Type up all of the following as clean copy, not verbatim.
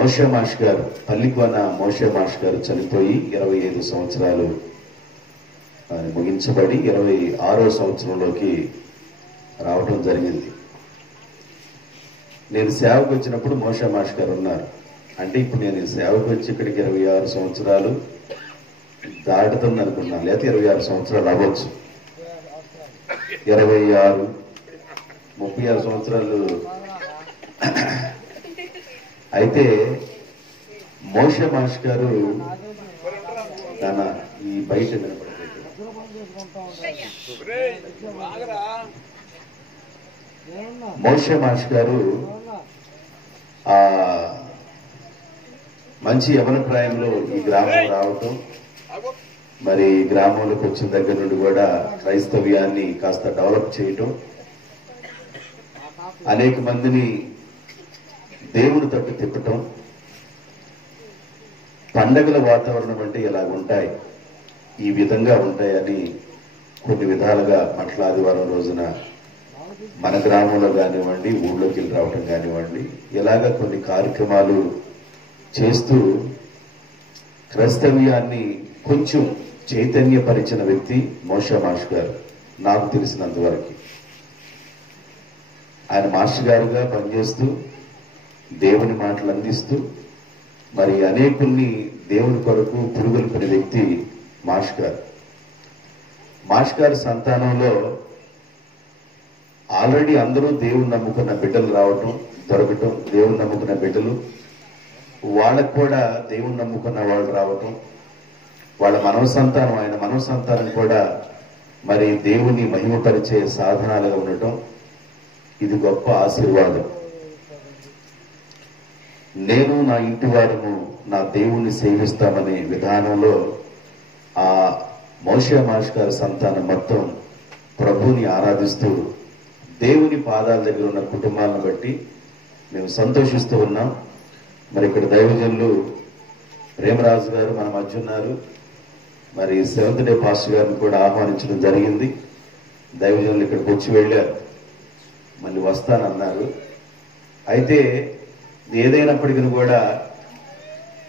మోషే మాష్ గారు, పల్లికోన మోషే మాష్ గారు చనిపోయి 25 సంవత్సరాలు ముగించబడి 26వ సంవత్సరంలోకి రావడం జరిగింది. నేను సేవకు వచ్చినప్పుడు మోషే మాష్ గారు ఉన్నారు. అంటే ఇప్పుడు నేను సేవకు వచ్చి ఇక్కడికి 26 సంవత్సరాలు దాటుతుంది అనుకున్నాను, లేకపోతే 26 సంవత్సరాలు అవ్వచ్చు. 26, 36 సంవత్సరాలు అయితే మోషే మాష్ గారు తన ఈ బయట మోషే మాష్ గారు మంచి యవన ప్రాయంలో ఈ గ్రామం రావటం, మరి గ్రామంలోకి వచ్చిన దగ్గర నుండి కూడా క్రైస్తవ్యాన్ని కాస్త డెవలప్ చేయటం, అనేక మందిని దేవుని తట్టు తిప్పటం. పండగల వాతావరణం అంటే ఇలాగుంటాయి, ఈ విధంగా ఉంటాయని కొన్ని విధాలుగా మట్ల ఆదివారం రోజున మన గ్రామంలో కానివ్వండి, ఊళ్ళోకి వెళ్ళి రావటం కానివ్వండి, ఇలాగ కొన్ని కార్యక్రమాలు చేస్తూ క్రైస్తవ్యాన్ని కొంచెం చైతన్యపరిచిన వ్యక్తి మోషే మాష్ గారు నాకు తెలిసినంత వరకు. ఆయన మాస్టర్ గారుగా పనిచేస్తూ దేవుని మాటలు అందిస్తూ మరి అనేకుల్ని దేవుని కొరకు పురుగొల్పిన వ్యక్తి మాష్ గారు. మాష్ గారి సంతానంలో ఆల్రెడీ అందరూ దేవుని నమ్ముకున్న బిడ్డలు రావటం, దొరకటం, దేవుని నమ్ముకున్న బిడ్డలు, వాళ్ళకు కూడా దేవుని నమ్ముకున్న వాళ్ళు రావటం, వాళ్ళ మనవ సంతానం, ఆయన మనవ సంతానం కూడా మరి దేవుని మహిమపరిచే సాధనాలుగా ఉండటం, ఇది గొప్ప ఆశీర్వాదం. నేను నా ఇంటి వారము నా దేవుణ్ణి సేవిస్తామనే విధానంలో ఆ మోషే మాష్ గారి సంతానం మొత్తం ప్రభువుని ఆరాధిస్తూ దేవుని పాదాల దగ్గర ఉన్న కుటుంబాలను బట్టి మేము సంతోషిస్తూ ఉన్నాం. మరి ఇక్కడ దైవజనులు ప్రేమరాజు గారు మన మధ్య ఉన్నారు. మరి 7th డే పాస్టర్ గారిని కూడా ఆహ్వానించడం జరిగింది. దైవజనులు ఇక్కడికి వచ్చి వెళ్ళారు, మళ్ళీ వస్తానన్నారు. అయితే ఏదైనప్పటికీ కూడా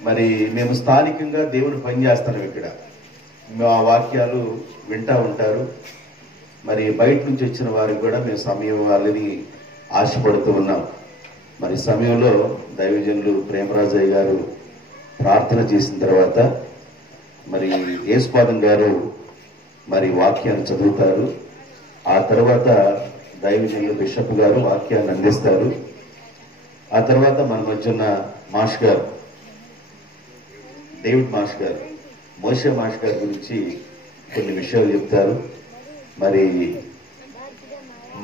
మరి మేము స్థానికంగా దేవుని పని చేస్తున్నాం. ఇక్కడ మేము ఆ వాక్యాలు వింటూ ఉంటారు. మరి బయట నుంచి వచ్చిన వారికి కూడా మేము సమయం వాళ్ళని ఆశపడుతూ ఉన్నాం. మరి సమయంలో దైవజనులు ప్రేమరాజయ్య గారు ప్రార్థన చేసిన తర్వాత మరి యేసుపాదం గారు మరి వాక్యాన్ని చదువుతారు. ఆ తర్వాత దైవజనులు బిషప్ గారు వాక్యాన్ని అందిస్తారు. ఆ తర్వాత మన మధ్య ఉన్న మాష్ గారు, డేవిడ్ మాష్ గారు, మోషే మాష్ గారి గురించి కొన్ని విషయాలు చెప్తారు. మరి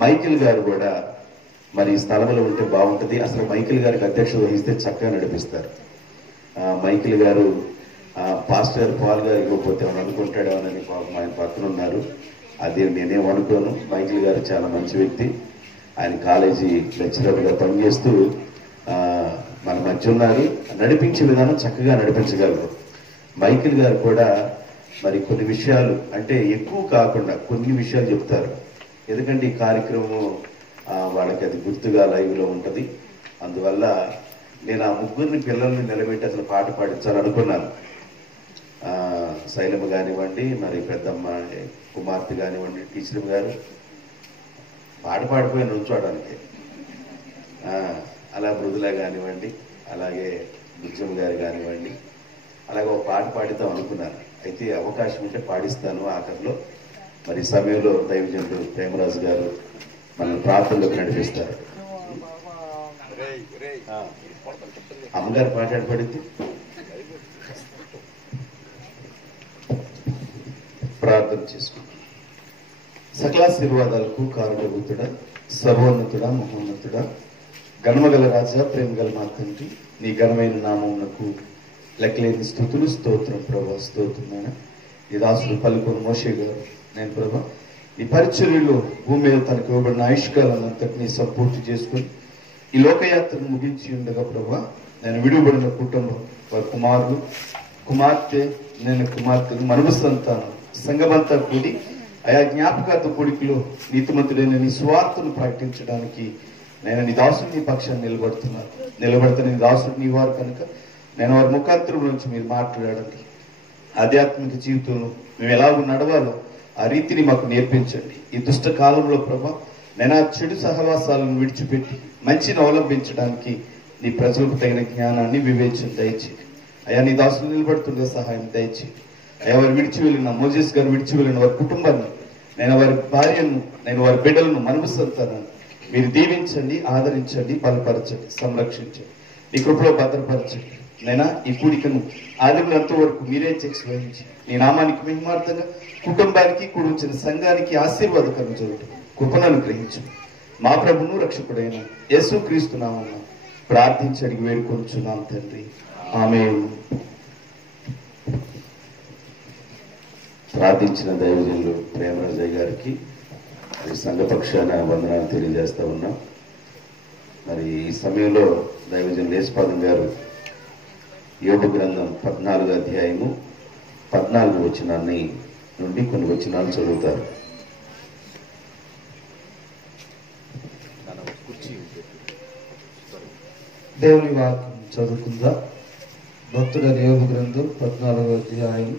మైకిల్ గారు కూడా మరి స్థలంలో ఉంటే బాగుంటుంది. అసలు మైకిల్ గారికి అధ్యక్షత వహిస్తే చక్కగా నడిపిస్తారు. మైకిల్ గారు పాస్టర్ పాల్ గారు ఇవ్వకపోతే ఏమని అనుకుంటాడేమోనని పాపం ఆయన పక్కన ఉన్నారు. అది నేనేం అనుకోను. మైకిల్ గారు చాలా మంచి వ్యక్తి. ఆయన కాలేజీ లెక్చరర్గా పనిచేస్తూ మన మధ్య ఉన్నారు. నడిపించే విధానం చక్కగా నడిపించగలరు. మైకిల్ గారు కూడా మరి కొన్ని విషయాలు అంటే ఎక్కువ కాకుండా కొన్ని విషయాలు చెప్తారు. ఎందుకంటే ఈ కార్యక్రమం వాళ్ళకి అది గుర్తుగా లైవ్లో ఉంటుంది. అందువల్ల నేను ఆ ముగ్గురిని పిల్లల్ని నిలబెట్టి అసలు పాట పాడించాలనుకున్నాను. శైలమ్మ కానివ్వండి, మరి పెద్దమ్మ కుమార్తె కానివ్వండి, టీచర్ గారు పాట పాడిపోయి నుంచోడానికి, అలా మృదుల కానివ్వండి, అలాగే గుజ్జమ్మ గారు కానివ్వండి, అలాగే ఒక పాట పాడిద్దాం అనుకున్నాను. అయితే అవకాశం ఉంటే పాడిస్తాను ఆఖరిలో. మరి సమయంలో దైవజనుడు ప్రేమరాజు గారు మనల్ని ప్రార్థనలోకి నడిపిస్తారు. అమ్మగారు పాడింది. ప్రార్థన చేసుకుంటాం. సకలాశీర్వాదాలకు కారణభూతుడా, సర్వోన్నతుడా, మహోన్నతుడా, గణమగల రాజా, ప్రేమగల మా తండ్రి, నీ ఘనమైన నామమునకు లెక్కలేని స్తుతులు, స్తోత్రం ప్రభా, స్తోత్రమైన ఈ దాసుడు పల్లికోన మోషే గారు, నేను ప్రభా ఈ పరిచర్యలో భూమి మీద తనకు ఇవ్వబడిన ఆయుష్కాలంతటినీ సంపూర్తి చేసుకుని ఈ లోకయాత్రను ముగించి ఉండగా ప్రభా, నేను విడువబడిన కుటుంబం, వారి కుమారులు, కుమార్తె, నేను కుమార్తెలు, మనుమ సంతానం, సంఘమంతా కూడి ఆయా జ్ఞాపకార్థ కోడికలో నీతిమంతుడైన నీ స్వార్థను ప్రకటించడానికి నేను నీ దాసుడు నీ పక్షాన్ని నిలబడితే నీ దాసుడు నీ వారు కనుక నేను వారి ముఖాంతరం నుంచి మీరు మాట్లాడండి. ఆధ్యాత్మిక జీవితంలో మేము ఎలాగో నడవాలో ఆ రీతిని మాకు నేర్పించండి. ఈ దుష్ట కాలంలో ప్రభా నేను ఆ చెడు సహవాసాలను విడిచిపెట్టి మంచిని అవలంబించడానికి నీ ప్రజలకు తగిన జ్ఞానాన్ని వివేచన దయచేయండి. అయ్యా నీ దాసులు నిలబడుతుండే సహాయం దయచేయండి. అయ్యా వారు విడిచి వెళ్ళిన మోజెస్ గారు విడిచి వెళ్ళిన వారి కుటుంబాన్ని, నేను వారి భార్యను, నేను వారి బిడ్డలను, మనము సంతానాన్ని మీరు దీవించండి, ఆదరించండి, బలపరచండి, సంరక్షించండి, నీ కృపలో భద్రపరచండి. నైనా ఈ కూడికను ఆదిములంత వరకు మీరే చెక్స్ వహించి నీ నామానికి మహిమార్థంగా కుటుంబానికి కూడి వచ్చిన సంఘానికి ఆశీర్వాదకరం జరుగుతుంది. కృపను అనుగ్రహించు. మా ప్రభును రక్షకుడైన యేసుక్రీస్తు నామమున ప్రార్థించి అడిగి వేడుకొంచున్నాం తండ్రి, ఆమేన్. ప్రార్థించిన దైవజనులు ప్రేమరాజయ్య గారికి సంఘ పక్షాన వందనాలు తెలియజేస్తా ఉన్నాం. మరి ఈ సమయంలో దైవజనులు యేసుపాదం గారు యోబు గ్రంథం 14వ అధ్యాయము 14 వచనాన్ని నుండి కొన్ని వచనాలు చదువుతారు. దేవుని వాక్యం చదువుకుందా. భక్తుడైన యోబు గ్రంథం 14వ అధ్యాయం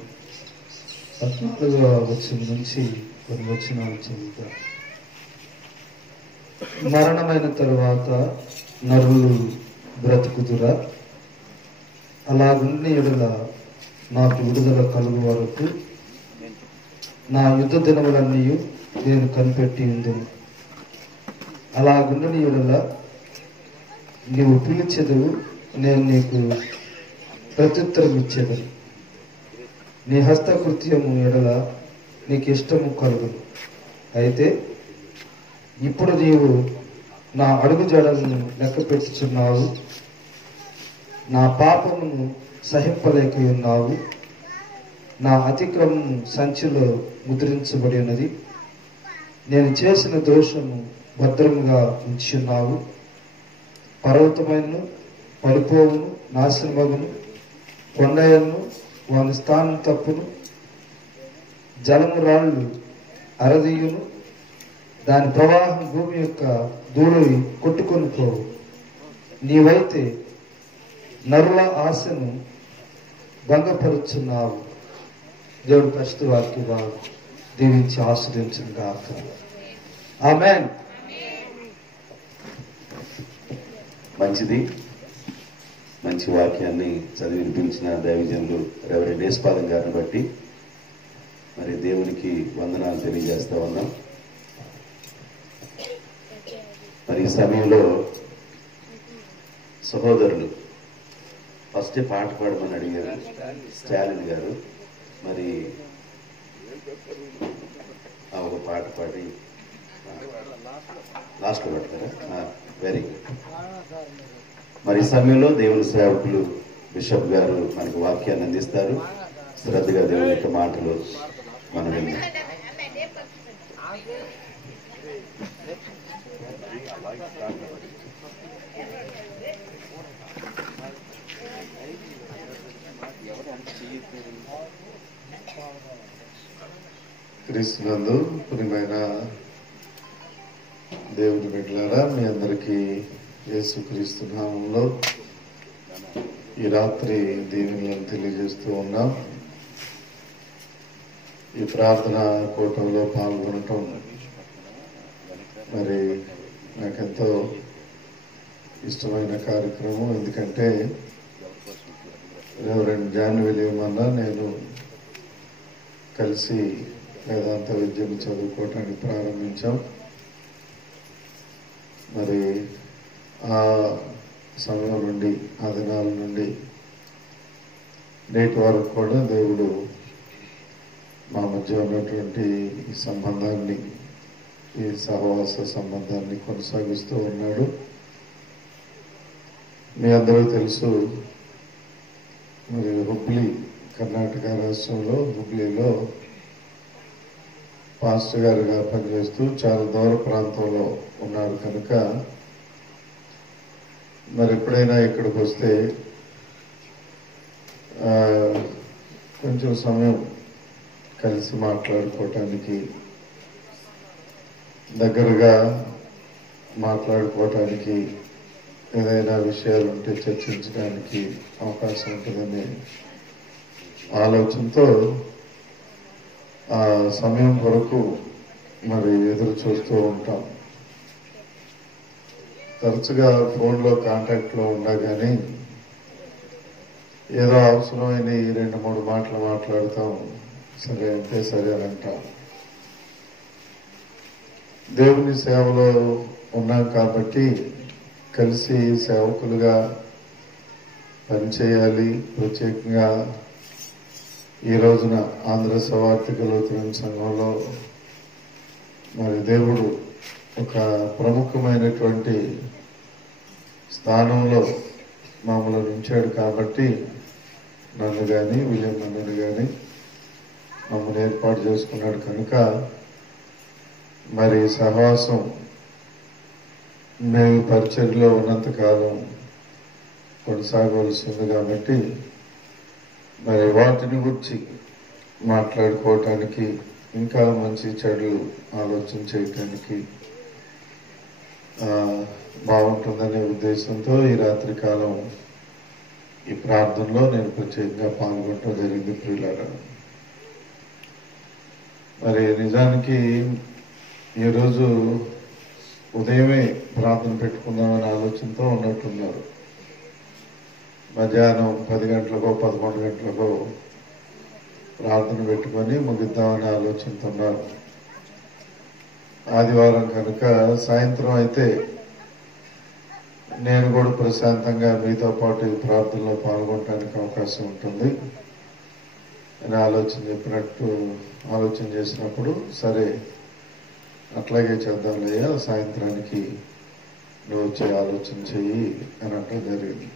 14వ వచనం నుంచి కొన్ని వచనాలు చదువుతారు. మరణమైన తరువాత నరులు బ్రతుకుదురా? అలాగుండి ఎడల నాకు విడుదల కలుగు వరకు నా యుద్ధ దినములన్నీ నేను కనిపెట్టి ఉందును. అలాగుండని ఎడల నీవు పిలిచెదవు, నేను నీకు ప్రత్యుత్తరం ఇచ్చేదను. నీ హస్తకృత్యము ఎడల నీకు ఇష్టము కలుగును. అయితే ఇప్పుడు నీవు నా అడుగు జాడలను లెక్క పెట్టుచున్నావు, నా పాపమును సహింపలేక ఉన్నావు. నా అతిక్రమము సంచిలో ముద్రించబడి ఉన్నది. నేను చేసిన దోషము భద్రముగా ఉంచున్నావు. పర్వతమైన పడిపోవును, నాశనమగును. కొండయను వాని స్థానం తప్పును. జలము రాళ్ళు అరదీయును. దాని ప్రవాహం భూమి యొక్క ధూళి కొట్టుకొని పోవు. నీవైతే నరుల ఆశను భంగపరుచున్నావు. దేవుడు పరిశుద్ధ వాక్య దీవించి ఆశ్రయించిన గాక. ఆమేన్. మంచిది. మంచి వాక్యాన్ని చదివి వినిపించిన దైవజనులు రెవరెండ్ యేసుపాదం గారిని బట్టి మరి దేవునికి వందనాలు తెలియజేస్తా ఉన్నాం. మరి ఈ సమయంలో సహోదరులు ఫస్ట్ పాట పాడమని అడిగారు స్టాలిన్ గారు. మరి ఒక పాట పాడి లాస్ట్లో పడతారా? Very good. మరి ఈ సమయంలో దేవుని సేవకులు బిషప్ గారు మనకు వాక్యాన్ని అందిస్తారు. శ్రద్ధగా దేవుని యొక్క మాటలు మనం విందాం. క్రీస్తునందు ప్రియమైన దేవుని బిడ్డలారా, మీ అందరికీ యేసుక్రీస్తు నామంలో ఈ రాత్రి దీవెనలను తెలియజేస్తూ ఉన్నాం. ఈ ప్రార్థన కూటంలో పాల్గొనటం మరి నాకెంతో ఇష్టమైన కార్యక్రమం. ఎందుకంటే రెవరెండ్ జాన్ విలియం అన్న నేను కలిసి వేదాంత విద్యను చదువుకోవటానికి ప్రారంభించాం. మరి ఆ సమయం నుండి, ఆ దినాల నుండి నేటి వరకు కూడా దేవుడు మా మధ్య ఉన్నటువంటి ఈ సంబంధాన్ని, ఈ సహవాస సంబంధాన్ని కొనసాగిస్తూ ఉన్నాడు. మీ అందరూ తెలుసు, మరి హుబ్లీ, కర్ణాటక రాష్ట్రంలో హుబ్లీలో పాస్టర్ గారుగా పనిచేస్తూ చాలా దూర ప్రాంతంలో ఉన్నారు కనుక మరి ఎప్పుడైనా ఇక్కడికి వస్తే కొంచెం సమయం కలిసి మాట్లాడుకోవటానికి, దగ్గరగా మాట్లాడుకోవటానికి, ఏదైనా విషయాలు ఉంటే చర్చించడానికి అవకాశం ఉంటుందనే ఆలోచనతో ఆ సమయం కొరకు మరి ఎదురు చూస్తూ ఉంటాం. తరచుగా ఫోన్లో కాంటాక్ట్లో ఉన్నా కానీ ఏదో అవసరమైన 2-3 మాటలు మాట్లాడతాం, సరే అంటే సరే అని అంటాం. దేవుని సేవలో ఉన్నాం కాబట్టి కలిసి సేవకులుగా పనిచేయాలి. ప్రత్యేకంగా ఈ రోజున ఆంధ్ర సవార్థిక లూథరన్ సంఘంలో మరి దేవుడు ఒక ప్రముఖమైనటువంటి స్థానంలో మమ్మల్ని ఉంచాడు కాబట్టి నన్ను కానీ విలియం నన్ను కానీ మమ్మల్ని ఏర్పాటు చేసుకున్నాడు కనుక మరి సహవాసం మేము పరిచర్యలో ఉన్నంతకాలం కొనసాగవలసి ఉంది కాబట్టి మరి వాటిని గురించి మాట్లాడుకోవటానికి, ఇంకా మంచి చెడులు ఆలోచన చేయటానికి బాగుంటుందనే ఉద్దేశంతో ఈ రాత్రి కాలం ఈ ప్రార్థనలో నేను ప్రత్యేకంగా పాల్గొనడం జరిగింది. ప్రియులారా, మరి నిజానికి ఈరోజు ఉదయమే ప్రార్థన పెట్టుకుందామనే ఆలోచనతో ఉన్నట్టున్నారు. మధ్యాహ్నం 10 గంటలకో 11 గంటలకో ప్రార్థన పెట్టుకొని ముగిద్దామనే ఆలోచనతో ఉన్నారు. ఆదివారం కనుక సాయంత్రం అయితే నేను కూడా ప్రశాంతంగా మీతో పాటు ఈ ప్రార్థనలో పాల్గొనడానికి అవకాశం ఉంటుంది అని ఆలోచన చేసినప్పుడు సరే అట్లాగే చేద్దాంలయ్యా, సాయంత్రానికి నువ్వు వచ్చే ఆలోచన చెయ్యి అని అంటే జరిగింది.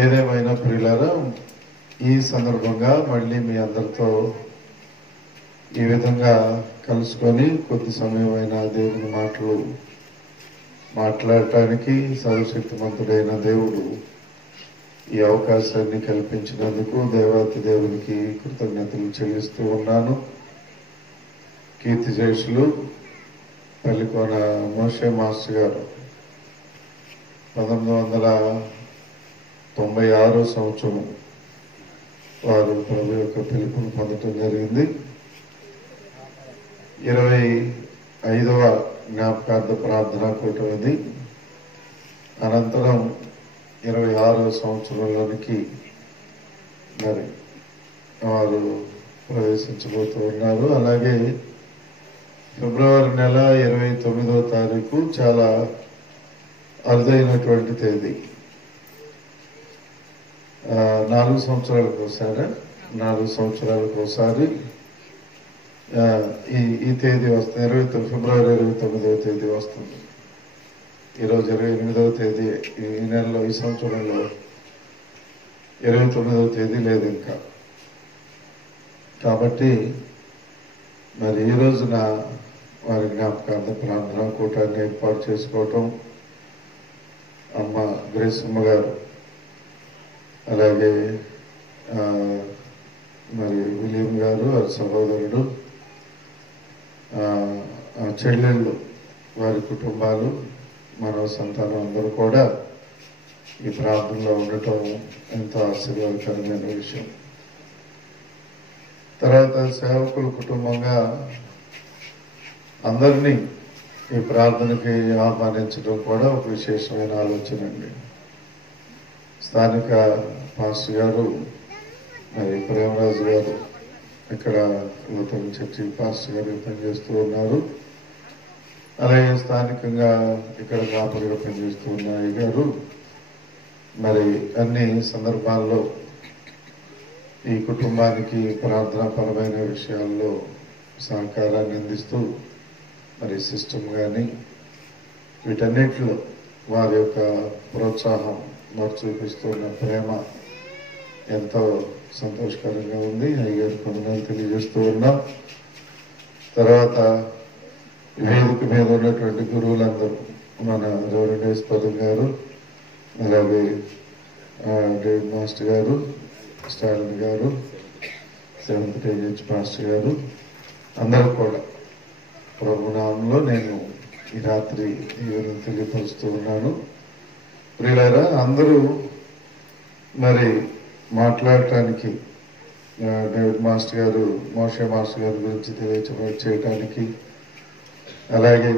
ఏదేమైనా ప్రియులారా, ఈ సందర్భంగా మళ్ళీ మీ అందరితో ఈ విధంగా కలుసుకొని కొద్ది సమయమైన దేవుని మాటలు మాట్లాడటానికి సర్వశక్తిమంతుడైన దేవుడు ఈ అవకాశాన్ని కల్పించినందుకు దేవాతి దేవునికి కృతజ్ఞతలు చెల్లిస్తూ ఉన్నాను. కీర్తిశేషులు పల్లికోన మోషే మాస్టర్ గారు 1996 సంవత్సరం వారు ప్రభు యొక్క పిలుపును పొందటం జరిగింది. 25వ జ్ఞాపకార్థ ప్రార్థనా కూటమిది. అనంతరం 26వ సంవత్సరంలోనికి మరి వారు ప్రవేశించబోతూ ఉన్నారు. అలాగే ఫిబ్రవరి నెల 29వ తారీఖు చాలా అరుదైనటువంటి తేదీ. 4 సంవత్సరాలకు ఒకసారి ఈ తేదీ వస్తుంది. ఫిబ్రవరి 29వ తేదీ వస్తుంది. ఈరోజు 28వ తేదీ. ఈ నెలలో, ఈ సంవత్సరంలో 29వ తేదీ లేదు ఇంకా. కాబట్టి మరి ఈ రోజున వారి జ్ఞాపకార్థ ప్రార్థన కూటాన్ని ఏర్పాటు చేసుకోవటం, అమ్మ గ్రేసమ్మ గారు, అలాగే మరి విలియం గారు, వారి సహోదరుడు, చెల్లెళ్ళు, వారి కుటుంబాలు, మానవ సంతానం అందరూ కూడా ఈ ప్రార్థనలో ఉండటం ఎంతో ఆశీర్వాదకరమైన విషయం. తర్వాత సేవకుల కుటుంబంగా అందరినీ ఈ ప్రార్థనకి ఆహ్వానించడం కూడా ఒక విశేషమైన ఆలోచన అండి. స్థానిక పాస్టర్ గారు మరి ప్రేమరాజు గారు ఇక్కడ లూథరన్ చర్చి పాస్టర్ గారు పనిచేస్తూ ఉన్నారు. అలాగే స్థానికంగా ఇక్కడ కాపరిగా పనిచేస్తూ ఉన్న గారు మరి అన్ని సందర్భాల్లో ఈ కుటుంబానికి ప్రార్థనాపరమైన విషయాల్లో సహకారాన్ని అందిస్తూ మరి సిస్టమ్ కానీ వీటన్నిటిలో వారి యొక్క ప్రోత్సాహం, వారు చూపిస్తున్న ప్రేమ ఎంతో సంతోషకరంగా ఉంది. అయ్యారు కొందరు తెలియజేస్తూ ఉన్నాం. తర్వాత వేదిక మీద ఉన్నటువంటి గురువులందరూ, మన రెవరెండ్ గారు, అలాగే డేవిడ్ మాస్టర్ గారు, స్టాలిన్ గారు, 7th AH మాస్టర్ గారు, అందరూ కూడా ప్రభునామంలో నేను ఈ రాత్రి దీవెనలు తెలియపరుస్తూ ఉన్నాను. ప్రియులారా, అందరూ మరి మాట్లాడటానికి డేవిడ్ మాస్టర్ గారు, మోషే మాస్టర్ గారి గురించి తెలియచేయటానికి, అలాగే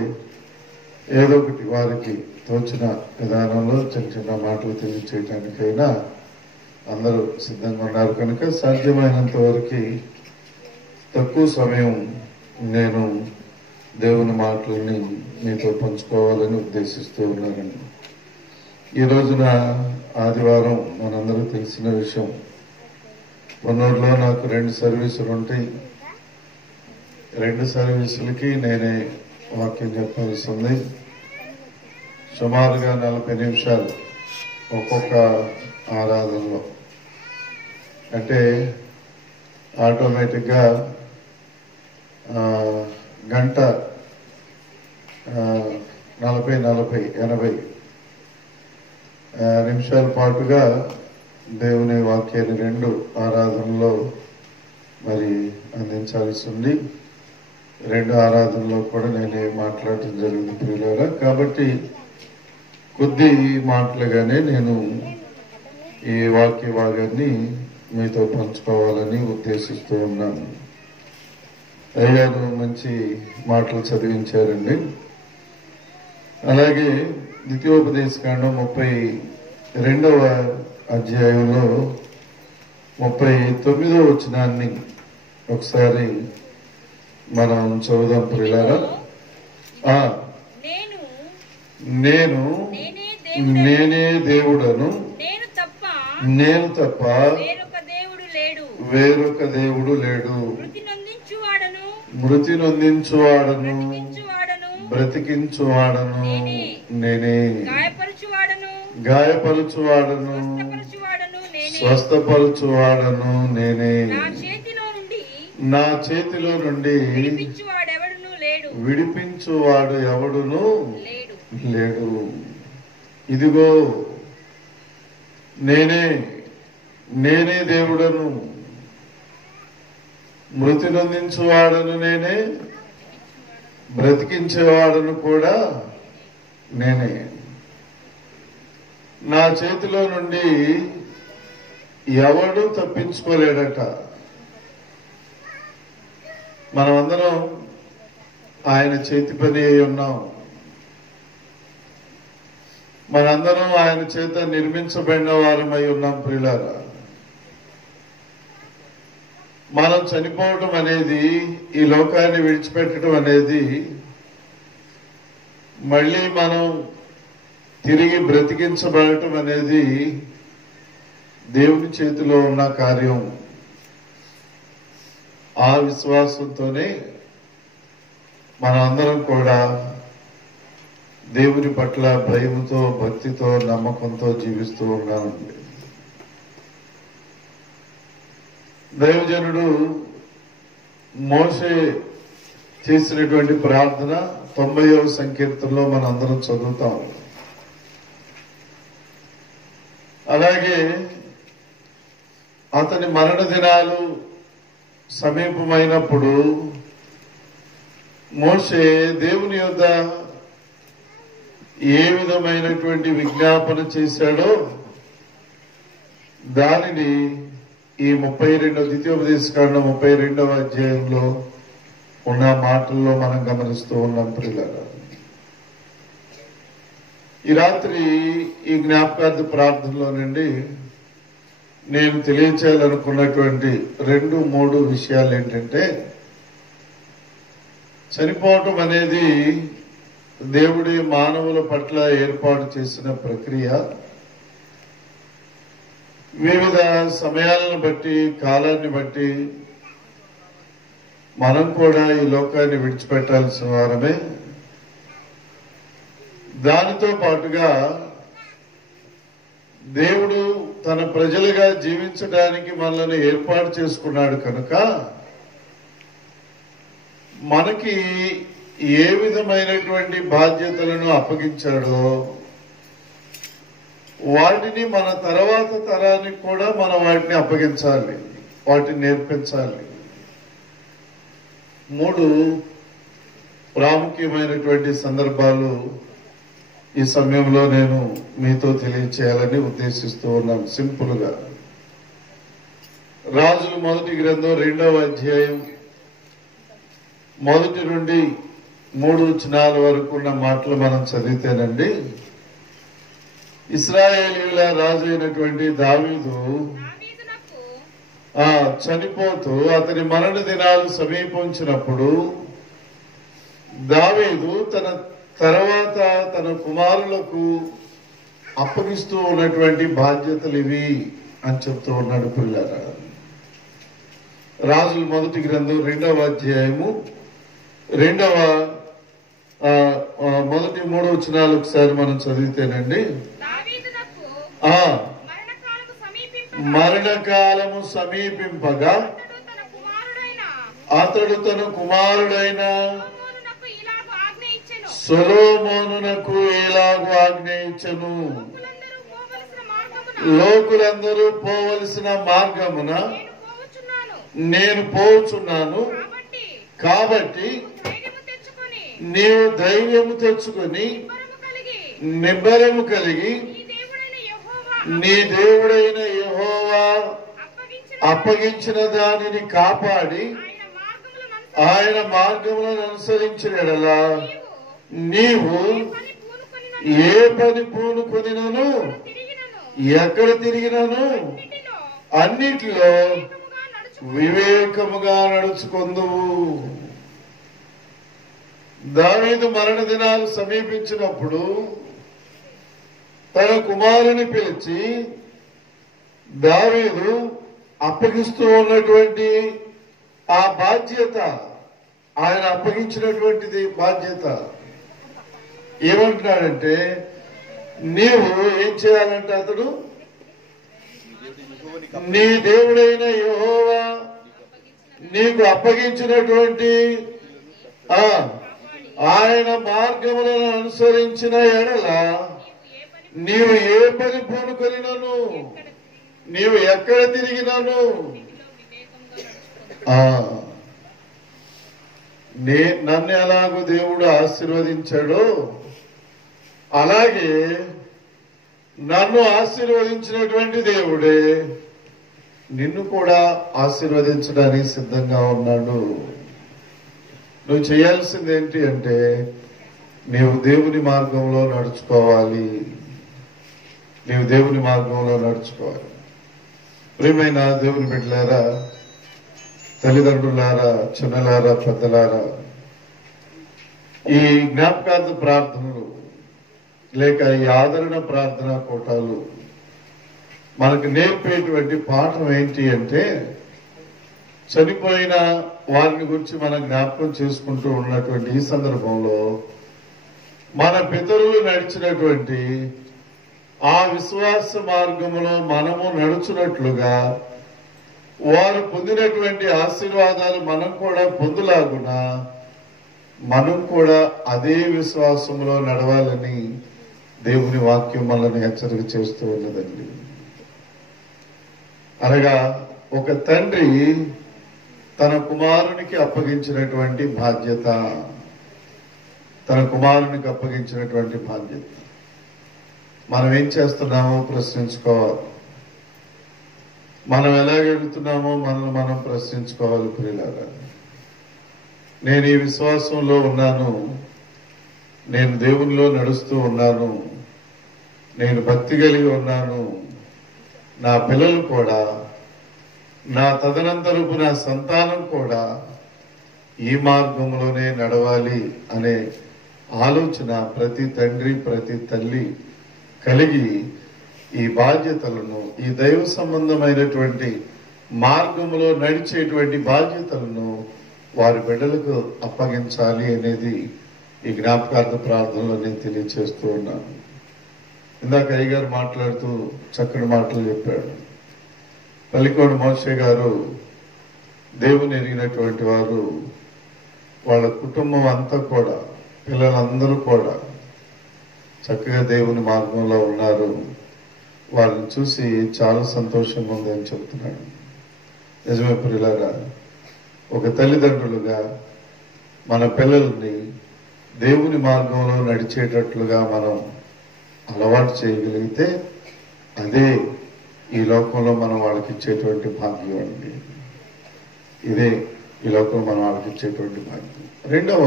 ఏదో ఒకటి వారికి తోచిన విధానంలో చిన్న చిన్న మాటలు తెలియచేయటానికైనా అందరూ సిద్ధంగా ఉన్నారు కనుక సాధ్యమైనంత వరకు తక్కువ సమయం నేను దేవుని మాటలని మీతో పంచుకోవాలని ఉద్దేశిస్తూ ఉన్నానండి. ఈ రోజున ఆదివారం మనందరూ తెలిసిన విషయం. మొన్నట్లో నాకు 2 సర్వీసులు ఉంటాయి. 2 సర్వీసులకి నేనే వాక్యం చెప్పాల్సి ఉంది. సుమారుగా 40 నిమిషాలు ఒక్కొక్క ఆరాధనలో. అంటే ఆటోమేటిక్గా గంట 40-80 నిమిషాల పాటుగా దేవుని వాక్యాన్ని 2 ఆరాధనలో మరి అందించాల్సి ఉంది. 2 ఆరాధనలో కూడా నేనే మాట్లాడటం జరిగింది ప్రియులారా. కాబట్టి కొద్ది మాటలుగానే నేను ఈ వాక్య భాగాన్ని మీతో పంచుకోవాలని ఉద్దేశిస్తూ ఉన్నాను. అయ్యారు మంచి మాటలు చదివించారండి. అలాగే ద్వితీయోపదేశకాండం 32వ అధ్యాయంలో 39వ వచనాన్ని ఒకసారి మనం చదువుదాం ప్రియులారా. నేనే దేవుడను, నేను తప్ప వేరొక దేవుడు లేడు. మృతి నొందించువాడను, బ్రతికించువాడను నేనే. గాయపరచువాడను, స్వస్థపరచువాడను నేనే. నా చేతిలో నుండి విడిపించువాడు ఎవడును లేడు. ఇదిగో నేనే దేవుడను, మృతి నొందించువాడను నేనే, బ్రతికించేవాడను కూడా నేనే. నా చేతిలో నుండి ఎవడు తప్పించుకోలేడట. మనమందరం ఆయన చేతి పని అయి ఉన్నాం. మనందరం ఆయన చేత నిర్మించబడిన వారమై ఉన్నాం ప్రియులారా. మనం చనిపోవటం అనేది, ఈ లోకాన్ని విడిచిపెట్టడం అనేది, మళ్ళీ మనం తిరిగి బ్రతికించబడటం అనేది దేవుని చేతిలో ఉన్న కార్యం. ఆ విశ్వాసంతోనే మనందరం కూడా దేవుని పట్ల భయముతో, భక్తితో, నమ్మకంతో జీవిస్తూ ఉన్నామండి. దైవజనుడు మోషే చేసినటువంటి ప్రార్థన 90వ సంకీర్తనలో మనందరం చదువుతాం. అలాగే అతని మరణ దినాలు సమీపమైనప్పుడు మోషే దేవుని యొద్ద ఏ విధమైనటువంటి విజ్ఞాపన చేశాడో దానిని ఈ 32 ద్వితీయోపదేశకాండం 32వ అధ్యాయంలో ఉన్న మాటల్లో మనం గమనిస్తూ ఉన్నాం ప్రియులారా. ఈ రాత్రి ఈ జ్ఞాపకార్థ ప్రార్థనలో నుండి నేను తెలియచేయాలనుకున్నటువంటి 2-3 విషయాలు ఏంటంటే, చనిపోవటం అనేది దేవుడి మానవుల పట్ల ఏర్పాటు చేసిన ప్రక్రియ. వివిధ సమయాలను బట్టి, కాలాన్ని బట్టి మనం కూడా ఈ లోకాన్ని విడిచిపెట్టాల్సిన వారమే. దానితో పాటుగా దేవుడు తన ప్రజలుగా జీవించడానికి మనల్ని ఏర్పాటు చేసుకున్నాడు కనుక మనకి ఏ విధమైనటువంటి బాధ్యతలను అప్పగించాడో వాటిని మన తర్వాత తరానికి కూడా మనం వాటిని అప్పగించాలి, వాటిని నేర్పించాలి. 3 ప్రాముఖ్యమైనటువంటి సందర్భాలు ఈ సమయంలో నేను మీతో తెలియచేయాలని ఉద్దేశిస్తూ ఉన్నాను. సింపుల్ గా రాజుల మొదటి గ్రంథం 2వ అధ్యాయం 1 నుండి 3 వచనాల వరకు ఉన్న మాటలు మనం చదివితేనండి, ఇశ్రాయేలీయుల రాజు అయినటువంటి దావీదు చనిపోతూ అతని మరణ దినాలు సమీపించినప్పుడు దావీదు తన తర్వాత తన కుమారులకు అప్పగిస్తూ ఉన్నటువంటి బాధ్యతలు ఇవి అని చెప్తూ ఉన్నాడు. పిల్లరా, రాజుల మొదటి గ్రంథం 2వ అధ్యాయము 1, 3 వచనాలు ఒకసారి మనం చదివితేనండి, మరణకాలము సమీపింపగా అతడు తన కుమారుడైన సొలొమోనునకు ఇలాగు ఆజ్ఞయించెను, లోకులందరూ పోవలసిన మార్గమున నేను పోచున్నాను. కాబట్టి నీవు ధైర్యము తెచ్చుకొని నిబ్బరము కలిగి నీ దేవుడైన యెహోవా అప్పగించిన దానిని కాపాడి ఆయన మార్గములను అనుసరించిన యెడల నీవు ఏ పని పూనుకొనినను ఎక్కడ తిరిగినను అన్నిటిలో వివేకముగా నడుచుకొందువు. దావీదు మరణ దినాలు సమీపించినప్పుడు తన కుమారుని పిలిచి దావీదు అప్పగిస్తూ ఉన్నటువంటి ఆ బాధ్యత, ఆయన అప్పగించినటువంటిది బాధ్యత ఏమంటున్నాడంటే, నీవు ఏం చేయాలంటే అతడు నీ దేవుడైన యెహోవా నీకు అప్పగించినటువంటి ఆయన మార్గములను అనుసరించిన ఎడల నీవు ఏ పని పూనుకొనినను నీవు ఎక్కడ తిరిగినను నన్ను ఎలాగో దేవుడు ఆశీర్వదించాడో అలాగే నన్ను ఆశీర్వదించినటువంటి దేవుడే నిన్ను కూడా ఆశీర్వదించడానికి సిద్ధంగా ఉన్నాడు. నువ్వు చేయాల్సింది ఏంటి అంటే, నీవు దేవుని మార్గంలో నడుచుకోవాలి. నీవు దేవుని మార్గంలో నడుచుకోవాలి. ప్రియమైన దేవుని బిడ్డలారా, తల్లిదండ్రులారా, చిన్నలారా, పెద్దలారా, ఈ జ్ఞాపకార్థ ప్రార్థనలు లేక ఈ ఆదరణ ప్రార్థనా కూటాలు మనకు నేర్పేటువంటి పాఠం ఏంటి అంటే, చనిపోయిన వారిని గురించి మనం జ్ఞాపకం చేసుకుంటూ ఉన్నటువంటి ఈ సందర్భంలో మన పితరులు నడిచినటువంటి ఆ విశ్వాస మార్గంలో మనము నడుచున్నట్లుగా వారు పొందినటువంటి ఆశీర్వాదాలు మనం కూడా పొందులాగున మనం కూడా అదే విశ్వాసంలో నడవాలని దేవుని వాక్యం మనల్ని హెచ్చరిక చేస్తూ ఉన్నదండి. అనగా ఒక తండ్రి తన కుమారునికి అప్పగించినటువంటి బాధ్యత, మనం ఏం చేస్తున్నామో ప్రశ్నించుకోవాలి. మనం ఎలాగెడుతున్నామో మనల్ని మనం ప్రశ్నించుకోవాలి. ప్రియులారా, నేను ఈ విశ్వాసంలో ఉన్నాను, నేను దేవునిలో నడుస్తూ ఉన్నాను, నేను భక్తి కలిగి ఉన్నాను, నా పిల్లలు కూడా, నా తదనంతరపు నా సంతానం కూడా ఈ మార్గంలోనే నడవాలి అనే ఆలోచన ప్రతి తండ్రి ప్రతి తల్లి కలిగి ఈ బాధ్యతలను, ఈ దైవ సంబంధమైనటువంటి మార్గంలో నడిచేటువంటి బాధ్యతలను వారి బిడ్డలకు అప్పగించాలి అనేది ఈ జ్ఞాపకార్థ ప్రార్థనలో నేను తెలియచేస్తూ ఉన్నాను. ఇందాక అయ్యగారు మాట్లాడుతూ చక్కని మాటలు చెప్పాడు. పల్లికోడు మోషే గారు దేవుని ఎరిగినటువంటి వారు, వాళ్ళ కుటుంబం అంతా కూడా, పిల్లలందరూ కూడా చక్కగా దేవుని మార్గంలో ఉన్నారు. వాళ్ళని చూసి చాలా సంతోషంగా ఉందని చెప్తున్నాడు. నిజమే ప్రియులారా, ఒక తల్లిదండ్రులుగా మన పిల్లల్ని దేవుని మార్గంలో నడిచేటట్లుగా మనం అలవాటు చేయగలిగితే అదే ఈ లోకంలో మనం వాళ్ళకి ఇచ్చేటువంటి భాగ్యం అండి. ఇదే ఈ లోకంలో మనం వాళ్ళకి ఇచ్చేటువంటి భాగ్యం. రెండవ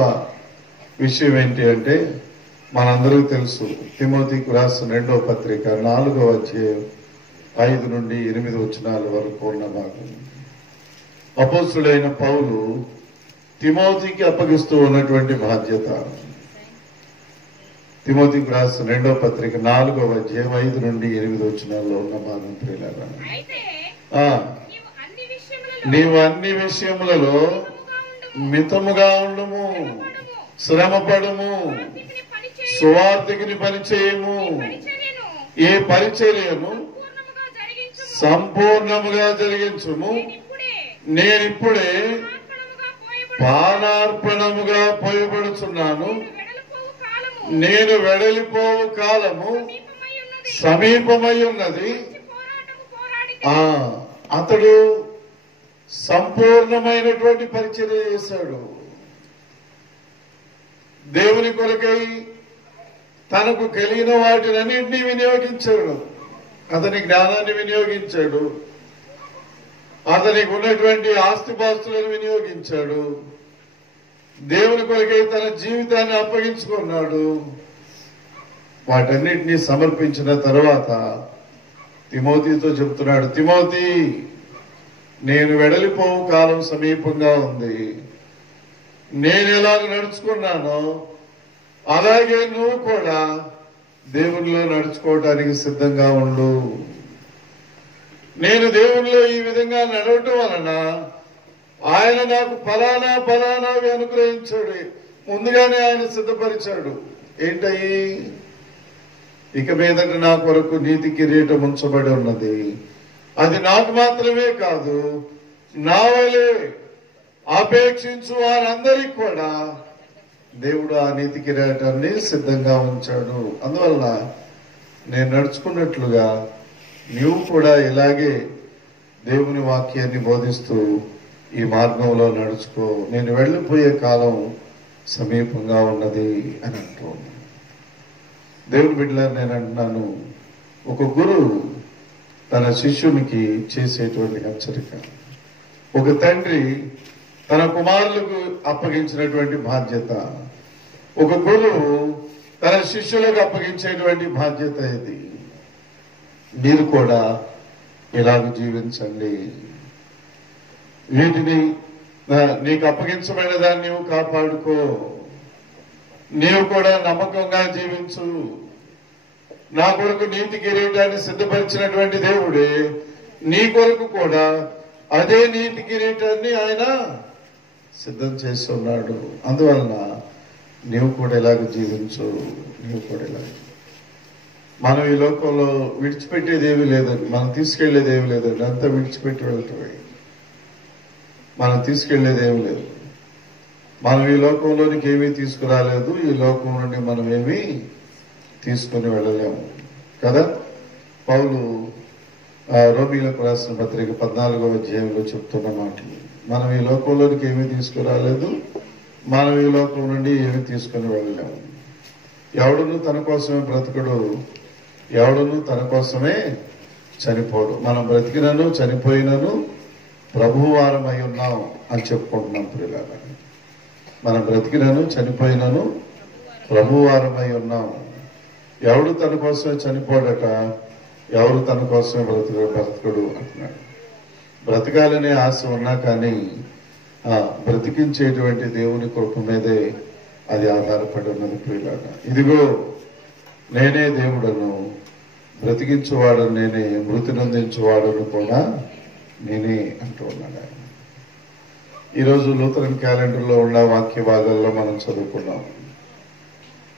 విషయం ఏంటి అంటే, మనందరికీ తెలుసు, తిమోతికి రాసిన 2వ పత్రిక 4వ అధ్యాయం 5 నుండి 8 వచనాల వరకు ఉన్న భాగం. అపోస్తుడైన పౌలు తిమోతికి అప్పగిస్తూ ఉన్నటువంటి బాధ్యత. తిమోతికి రాసిన 2వ పత్రిక 4వ అధ్యాయం 5 నుండి 8 వచనాల్లో ఉన్న భాగం. ప్రియులారా, నీవు అన్ని విషయములలో మితముగా ఉండుము, శ్రమపడము, సువార్తికిని పనిచేయము. ఈ పరిచర్యను సంపూర్ణముగా జరిగించుము. నేనిప్పుడే పానార్పణముగా పోయబడుచున్నాను. నేను వెడలిపోవు కాలము సమీపమై ఉన్నది. అతడు సంపూర్ణమైనటువంటి పరిచర్య చేశాడు. దేవుని కొరకై తనకు కలిగిన వాటినన్నింటినీ వినియోగించాడు. అతని జ్ఞానాన్ని వినియోగించాడు. అతనికి ఉన్నటువంటి ఆస్తిపాస్తులను వినియోగించాడు. దేవుని కొరకై తన జీవితాన్ని అప్పగించుకున్నాడు. వాటన్నిటినీ సమర్పించిన తర్వాత తిమోతితో చెప్తున్నాడు, తిమోతి, నేను వెడలిపోవు కాలం సమీపంగా ఉంది. నేను ఎలాగ నడుచుకున్నానో అలాగే నువ్వు కూడా దేవునిలో నడుచుకోవటానికి సిద్ధంగా ఉండు. నేను దేవునిలో ఈ విధంగా నడవటం వలన ఆయన నాకు ఫలానావి అనుగ్రహించాడు. ముందుగానే ఆయన సిద్ధపరిచాడు. ఏంటయ్యి? ఇక మీదట నా కొరకు నీతి కిరీటం ఉంచబడి ఉన్నది. అది నాకు మాత్రమే కాదు, నా వలే అపేక్షించు వారందరికీ కూడా దేవుడు ఆ నీతి కిరీటాన్ని సిద్ధంగా ఉంచాడు. అందువల్ల నేను నడుచుకున్నట్లుగా నీవు కూడా ఇలాగే దేవుని వాక్యాన్ని బోధిస్తూ ఈ మార్గంలో నడుచుకో. నేను వెళ్ళిపోయే కాలం సమీపంగా ఉన్నది అని అంటూ దేవుని బిడ్డలారా, నేను అంటున్నాను, ఒక గురువు తన శిష్యునికి చేసేటువంటి హెచ్చరిక, ఒక తండ్రి తన కుమారులకు అప్పగించినటువంటి బాధ్యత, ఒక గురువు తన శిష్యులకు అప్పగించేటువంటి బాధ్యత ఇది. మీరు కూడా ఇలాగ జీవించండి. వీటిని నీకు అప్పగించబడిన దాన్ని నీవు కాపాడుకో. నీవు కూడా నమ్మకంగా జీవించు. నా కొరకు నీతి కిరీటాన్ని సిద్ధపరిచినటువంటి దేవుడే నీ కొరకు కూడా అదే నీతి కిరీటాన్ని ఆయన సిద్ధం చేస్తున్నాడు. అందువలన నీవు కూడా ఇలాగ జీవించు. నీవు కూడా ఇలాగ. మనం ఈ లోకంలో విడిచిపెట్టేది ఏమీ లేదండి. మనం తీసుకెళ్లేది ఏమి లేదండి. అంతా విడిచిపెట్టి వెళ్తాయి. మనం తీసుకెళ్లేది ఏమి లేదు. మనం ఈ లోకంలోనికి ఏమీ తీసుకురాలేదు. ఈ లోకం నుండి మనం ఏమీ తీసుకుని వెళ్ళలేము కదా. పౌలు రోమీయులకు రాసిన పత్రిక 14వ అధ్యాయంలో చెప్తున్న మాటలు, మనం ఈ లోకంలోనికి ఏమీ తీసుకురాలేదు, మనం ఈ లోకం నుండి ఏమీ తీసుకుని వెళ్ళలేము. ఎవడును తన కోసమే బ్రతకడు, ఎవడును తన కోసమే చనిపోడు. మనం బ్రతికినను చనిపోయినను ప్రభువారమై ఉన్నాం అని చెప్పుకుంటున్నాం. ప్రియులారా, మనం బ్రతికినను చనిపోయినను ప్రభువారమై ఉన్నాం. ఎవడు తన కోసమే చనిపోడట, ఎవరు తన కోసమే బ్రతకడు అంటున్నాడు. బ్రతకాలనే ఆశ ఉన్నా కానీ బ్రతికించేటువంటి దేవుని కృప మీదే అది ఆధారపడి ఉన్నది. ప్రియులారా, ఇదిగో నేనే దేవుడను, బ్రతికించువాడను నేనే, మృతి నొందించువాడను కూడా నేనే అంటూ ఉన్నాడు ఆయన. ఈరోజు లూథరన్ క్యాలెండర్లో ఉన్న వాక్య భాగాల్లో మనం చదువుకున్నాం.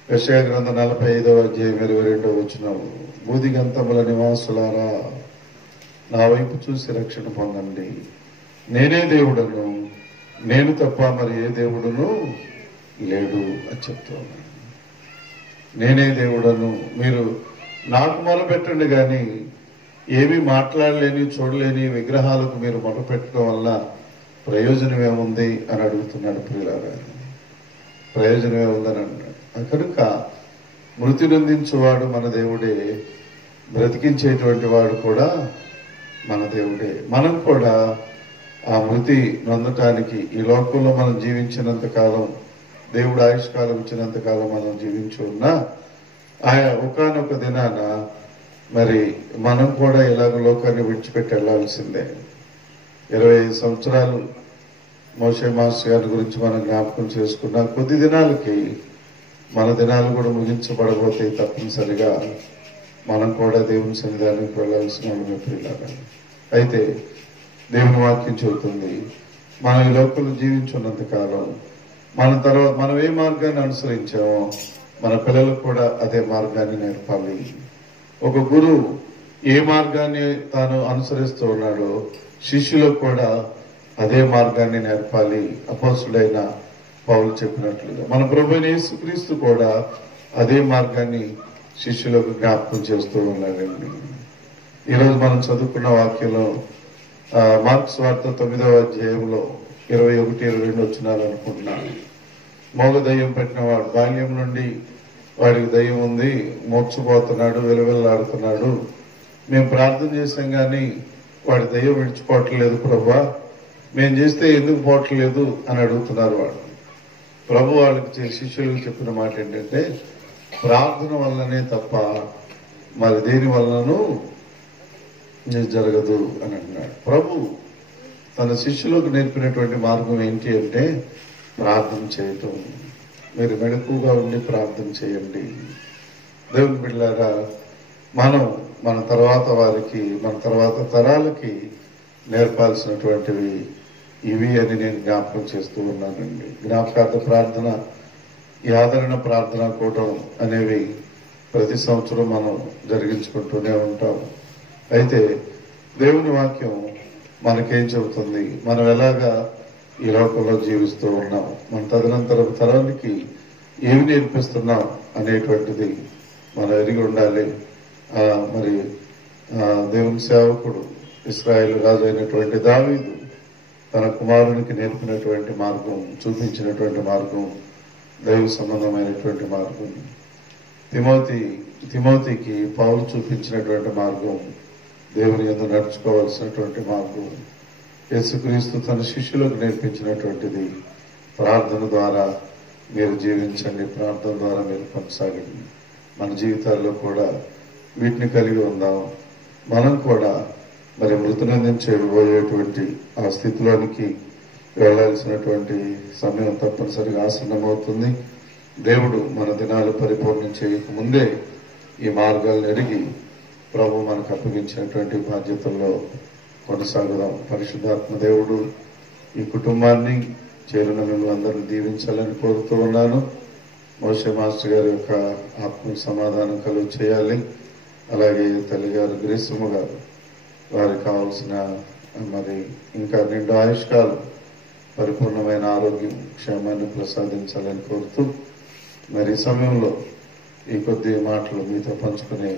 యెషయా గ్రంథం 45వ అధ్యాయం 22వ వచనం, బూదిగంతముల నివాసులారా, నా వైపు చూసి రక్షణ పొందండి. నేనే దేవుడను, నేను తప్ప మరి ఏ దేవుడును లేడు అని చెప్తూ ఉన్నాను. నేనే దేవుడను, మీరు నాకు మొరపెట్టండి. కానీ ఏమీ మాట్లాడలేని చూడలేని విగ్రహాలకు మీరు మొరపెట్టడం వల్ల ప్రయోజనం ఏముంది అని అడుగుతున్నాడు. ప్రియులారా, ప్రయోజనమే ఉందని అన్నాడు. కనుక మృతి నొందించువాడు మన దేవుడే, బ్రతికించేటువంటి వాడు కూడా మన దేవుడే. మనం కూడా ఆ మృతి నొందటానికి ఈ లోకంలో మనం జీవించినంత కాలం, దేవుడు ఆయుష్కాలం ఇచ్చినంత కాలం మనం జీవించి ఉన్నా ఆయా ఒకానొక దినాన మరి మనం కూడా ఇలాగ లోకాన్ని విడిచిపెట్టి వెళ్లాల్సిందే. 25 సంవత్సరాలు మోషే మాస్టర్ గారి గురించి మనం జ్ఞాపకం చేసుకున్న కొద్ది దినాలకి మన దినాలు కూడా ముగించబడబోతే తప్పనిసరిగా మనం కూడా దేవుని సన్నిధానానికి వెళ్లాల్సిన ప్రియులారా. అయితే దేవుని వాక్యం చెబుతుంది, మనం ఈ లోకంలో జీవించున్నంత కాలం మన తర్వాత మనం ఏ మార్గాన్ని అనుసరించామో మన పిల్లలకు కూడా అదే మార్గాన్ని నేర్పాలి. ఒక గురువు ఏ మార్గాన్ని తాను అనుసరిస్తూ ఉన్నాడో శిష్యులకు కూడా అదే మార్గాన్ని నేర్పాలి. అపోస్తుడైన పౌలు చెప్పినట్లుగా మన ప్రభువైన యేసుక్రీస్తు కూడా అదే మార్గాన్ని శిష్యులకు జ్ఞాపకం చేస్తూ ఉన్నాడండి. ఈరోజు మనం చదువుకున్న వాక్యంలో మార్క్స్ వార్త 9వ అధ్యాయంలో 21-22 వచ్చినారు అనుకుంటున్నాను. మోగ దయ్యం పెట్టిన వాడు బాల్యం నుండి వాడికి దయ్యం ఉంది, మోక్షపోతున్నాడు, వెలువెల్లాడుతున్నాడు. మేము ప్రార్థన చేశాం కానీ వాడి దయ్యం విడిచిపోవట్లేదు ప్రభువా, మేము చేస్తే ఎందుకు పోవట్లేదు అని అడుగుతున్నారు. వాడు ప్రభు వాళ్ళకి శిష్యులకు చెప్పిన మాట ఏంటంటే, ప్రార్థన వల్లనే తప్ప మరి దేని వలనను జరగదు అని అంటున్నాడు. ప్రభు తన శిష్యులకు నేర్పినటువంటి మార్గం ఏంటి అంటే ప్రార్థన చేయటం. మీరు మెలకుగా ఉండి ప్రార్థన చేయండి. దేవుని బిడ్డలారా, మనం మన తర్వాత వారికి, మన తర్వాత తరాలకి నేర్పాల్సినటువంటివి ఇవి అని నేను జ్ఞాపకం చేస్తూ ఉన్నానండి. జ్ఞాపకార్థ ప్రార్థన, ఈ ఆదరణ ప్రార్థన కూటం అనేవి ప్రతి సంవత్సరం మనం జరిగించుకుంటూనే ఉంటాం. అయితే దేవుని వాక్యం మనకేం చెబుతుంది, మనం ఎలాగా ఈ లోకంలో జీవిస్తూ ఉన్నాం, మన తదనంతరం తరానికి ఏమి నేర్పిస్తున్నాం అనేటువంటిది మనం ఎరిగి ఉండాలి. మరి దేవుని సేవకుడు ఇశ్రాయేలు రాజు అయినటువంటి దావీదు తన కుమారునికి నేర్పినటువంటి మార్గం, చూపించినటువంటి మార్గం దైవ సంబంధమైనటువంటి మార్గం. తిమోతికి పౌలు చూపించినటువంటి మార్గం దేవుని యందు నడుచుకోవాల్సినటువంటి మార్గం. యేసుక్రీస్తు తన శిష్యులకు నేర్పించినటువంటిది ప్రార్థన ద్వారా మీరు జీవించండి, ప్రార్థన ద్వారా మీరు కొనసాగండి. మన జీవితాల్లో కూడా వీటిని కలిగి ఉందాం. మనం కూడా మరి మృతునందించబోయేటువంటి ఆ స్థితిలోనికి వెళ్లాల్సినటువంటి సమయం తప్పనిసరిగా ఆసన్నమవుతుంది. దేవుడు మన దినాలు పరిపూర్ణం చేయకముందే ఈ మార్గాలను ఎరిగి ప్రభు మనకు అప్పగించినటువంటి బాధ్యతల్లో కొనసాగుదాం. పరిశుద్ధాత్మ దేవుడు ఈ కుటుంబాన్ని చేరిన మిమ్మల్ని అందరినీ దీవించాలని కోరుతూ ఉన్నాను. మోషే మాస్టర్ గారి యొక్క ఆత్మకు సమాధానం కలుగు చేయాలి. అలాగే తల్లి గారు గ్రీష్మ గారు, వారికి కావాల్సిన మరి ఇంకా నిండు ఆయుష్కాలం, పరిపూర్ణమైన ఆరోగ్యం, క్షేమాన్ని ప్రసాదించాలని కోరుతూ మరి ఈ సమయంలో ఈ కొద్ది మాటలు మీతో పంచుకునే